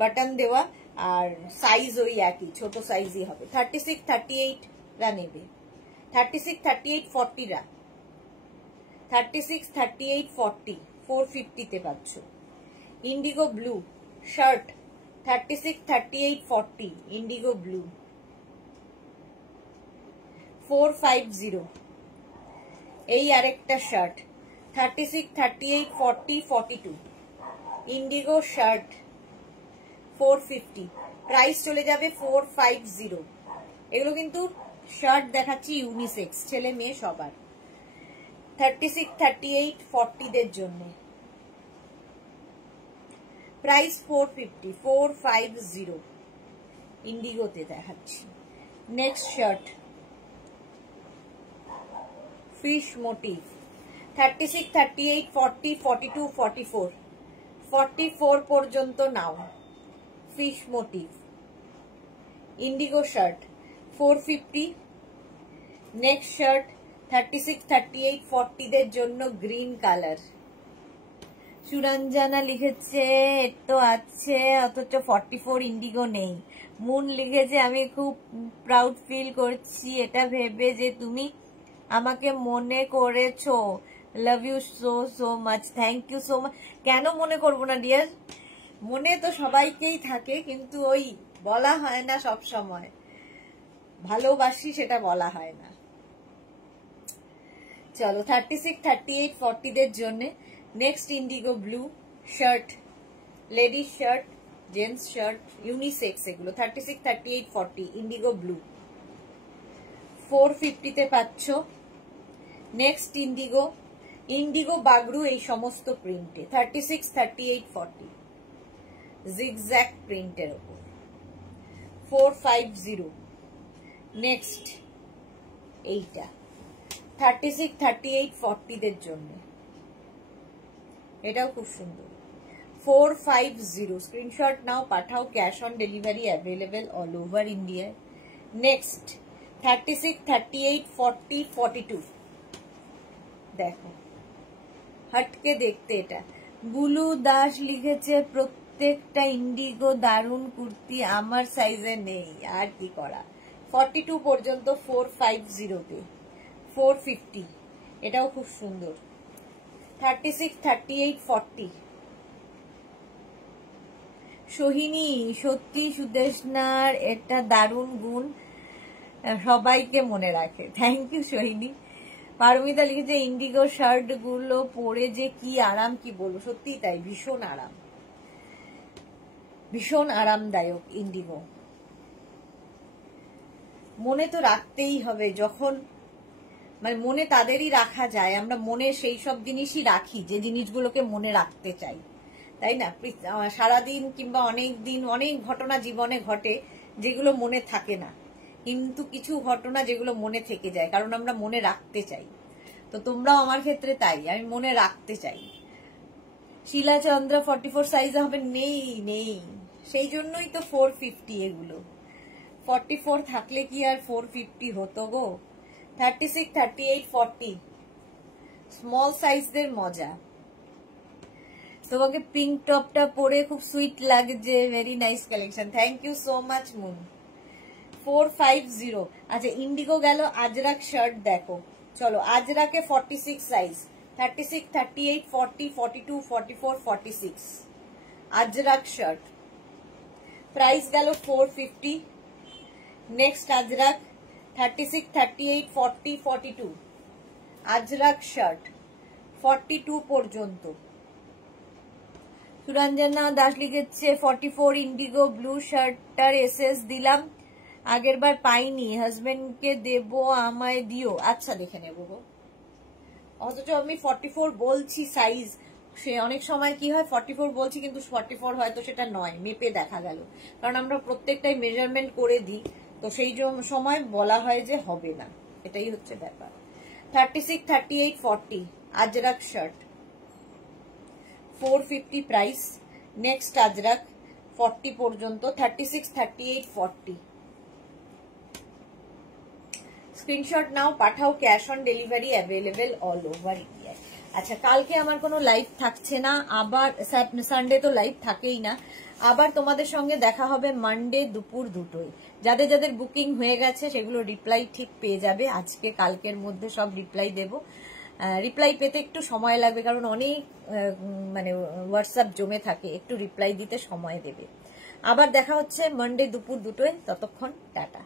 বাটন দেওয়া আর সাইজ ওই একই, ছোট সাইজই হবে। 36, 38 রা নেবে, 36, 38, 40 রা 36, 38, 40 450 পাচ্ছ। Indigo blue shirt 36, 38, 40 Indigo blue 450। এই আরেকটা শার্ট 36, 38, 40, 42 ইন্ডিগো শার্ট 450, প্রাইস চলে যাবে 450। এগুলো কিন্তু শার্ট দেখাচ্ছি ইউনিসেক্স, ছেলে মেয়ে সবার। 36, 38, 40 দের জন্য প্রাইস 450, 450 ইন্ডিগোতে দেখাচ্ছি। নেক্সট শার্ট ফিশ মোটিভ 36, 38, 40, 42, 44 44 পর্যন্ত নাও। Fish motif indigo shirt 450। Next shirt 36, 38, 40 দের জন্য গ্রিন কালার। সুরঞ্জনা লিখেছে তো আছে অথচ 44 ইন্ডিগো নেই। মুন লিখেছে আমি খুব প্রাউড ফিল করছি এটা ভেবে যে তুমি আমাকে মনে করেছো। Love you so so much. Thank you so much. কেন মনে করবো না ডিয়ার, মনে তো সবাইকেই থাকে, কিন্তু ওই বলা হয় না সব সময়, ভালোবাসি সেটা বলা হয় না। চলো 36, 38, 40 দের জন্য next Indigo blue shirt, ladies shirt, gents shirt, unisex এগুলো 36, 38, 40 ইন্ডিগো ব্লু 450 তে পাচ্ছ। নেক্সট ইন্ডিগো, ইন্ডিগো বাগরু এই সমস্ত প্রিন্টে 36, 38, 40 জিগজ্যাগ প্রিন্টের উপর 450। নেক্সট এইটা 36, 38, 40 দের জন্য, এটাও খুব সুন্দর 450। স্ক্রিনশট নাও, পাঠাও, cash on delivery available all over India. Next 36, 38, 40, 42 দেখো হটকে দেখতে। এটা বুলু দাস লিখেছে প্রত্যেকটা ইন্ডিগো দারুন কুর্তি, আমার সাইজে নেই, আর কি করা। 42 পর্যন্ত 450 তে 450, এটাও খুব সুন্দর 36, 38, 40। সোহিনী সত্যি সুদেশনার এটা দারুণ গুণ, সবাইকে মনে রাখে। Thank you Sohini. পারমিতা লিখেছে ইন্ডিগো শার্ট গুলো পরে যে কি আরাম, কি বলবো, সত্যি তাই, ভীষণ আরাম, ভীষণ আরামদায়ক ইন্ডিগো। মনে তো রাখতেই হবে, যখন মানে মনে তাদেরই রাখা যায়, আমরা মনে সেই সব জিনিসই রাখি যে জিনিসগুলোকে মনে রাখতে চাই, তাই না। সারাদিন কিংবা অনেক দিন অনেক ঘটনা জীবনে ঘটে যেগুলো মনে থাকে না, কিন্তু কিছু ঘটনা যেগুলো মনে থেকে যায়, কারণ আমরা মনে রাখতে চাই। তো তোমরাও আমার ক্ষেত্রে তাই, আমি মনে রাখতে চাই। শিলা চন্দ্র 44 সাইজ হবে, নেই নেই, সেই জন্যই তো 450 এগুলো। 44 থাকলে কি আর 450 হতো গো। 36, 38, 40 স্মল সাইজদের মজা। তোমাকে পিঙ্ক টপটা পরে খুব সুইট লাগছে, very nice collection, thank you so much Moon. 450। আচ্ছা ইন্ডিগো গেল। আজরাক শার্ট দেখো, চলো আজরাকে 46 সাইজ 36, 38, 40, 42, 44, 46 আজরাক শার্ট, প্রাইস গেল 450। নেক্সট আজরাক 36, 38, 40, 42 আজরাক শার্ট 42 পর্যন্ত। সুরঞ্জনা দাস লিখেছে 44 ইন্ডিগো ব্লু শার্টটার এসএস দিলাম, আগের বার পাইনি, হাজবেন্ডকে দেব, আমায় দিও। আচ্ছা দেখে নেবো গো। অথচ আমি 44 বলছি সাইজ, সে অনেক সময় কি হয় 44 বলছি কিন্তু 44 হয়তো সেটা নয়, মেপে দেখা গেল, কারণ আমরা প্রত্যেকটাই মেজারমেন্ট করে দিই, তো সেই সময় বলা হয় যে হবে না, এটাই হচ্ছে ব্যাপার। 36, 38, 40 Ajrak shirt 450 price. Next Ajrak 40 পর্যন্ত 36, 38, 40 স্ক্রিনশট নাও, পাঠাও, cash on delivery available all over India. আচ্ছা কালকে আমার কোনো লাইভ থাকছে না, আবার সানডে তো লাইভ থাকেই না, আবার তোমাদের সঙ্গে দেখা হবে মানডে দুপুর 2টোয়। যাদের যাদের বুকিং হয়ে গেছে সেগুলো রিপ্লাই ঠিক পেয়ে যাবে, আজকে কালকের মধ্যে সব রিপ্লাই দেব। রিপ্লাই পেতে একটু সময় লাগবে, কারণ অনেক মানে হোয়াটসঅ্যাপ জমে থাকে, একটু রিপ্লাই দিতে সময় দেবে। আবার দেখা হচ্ছে মানডে দুপুর 2টোয়, ততক্ষণ টাটা।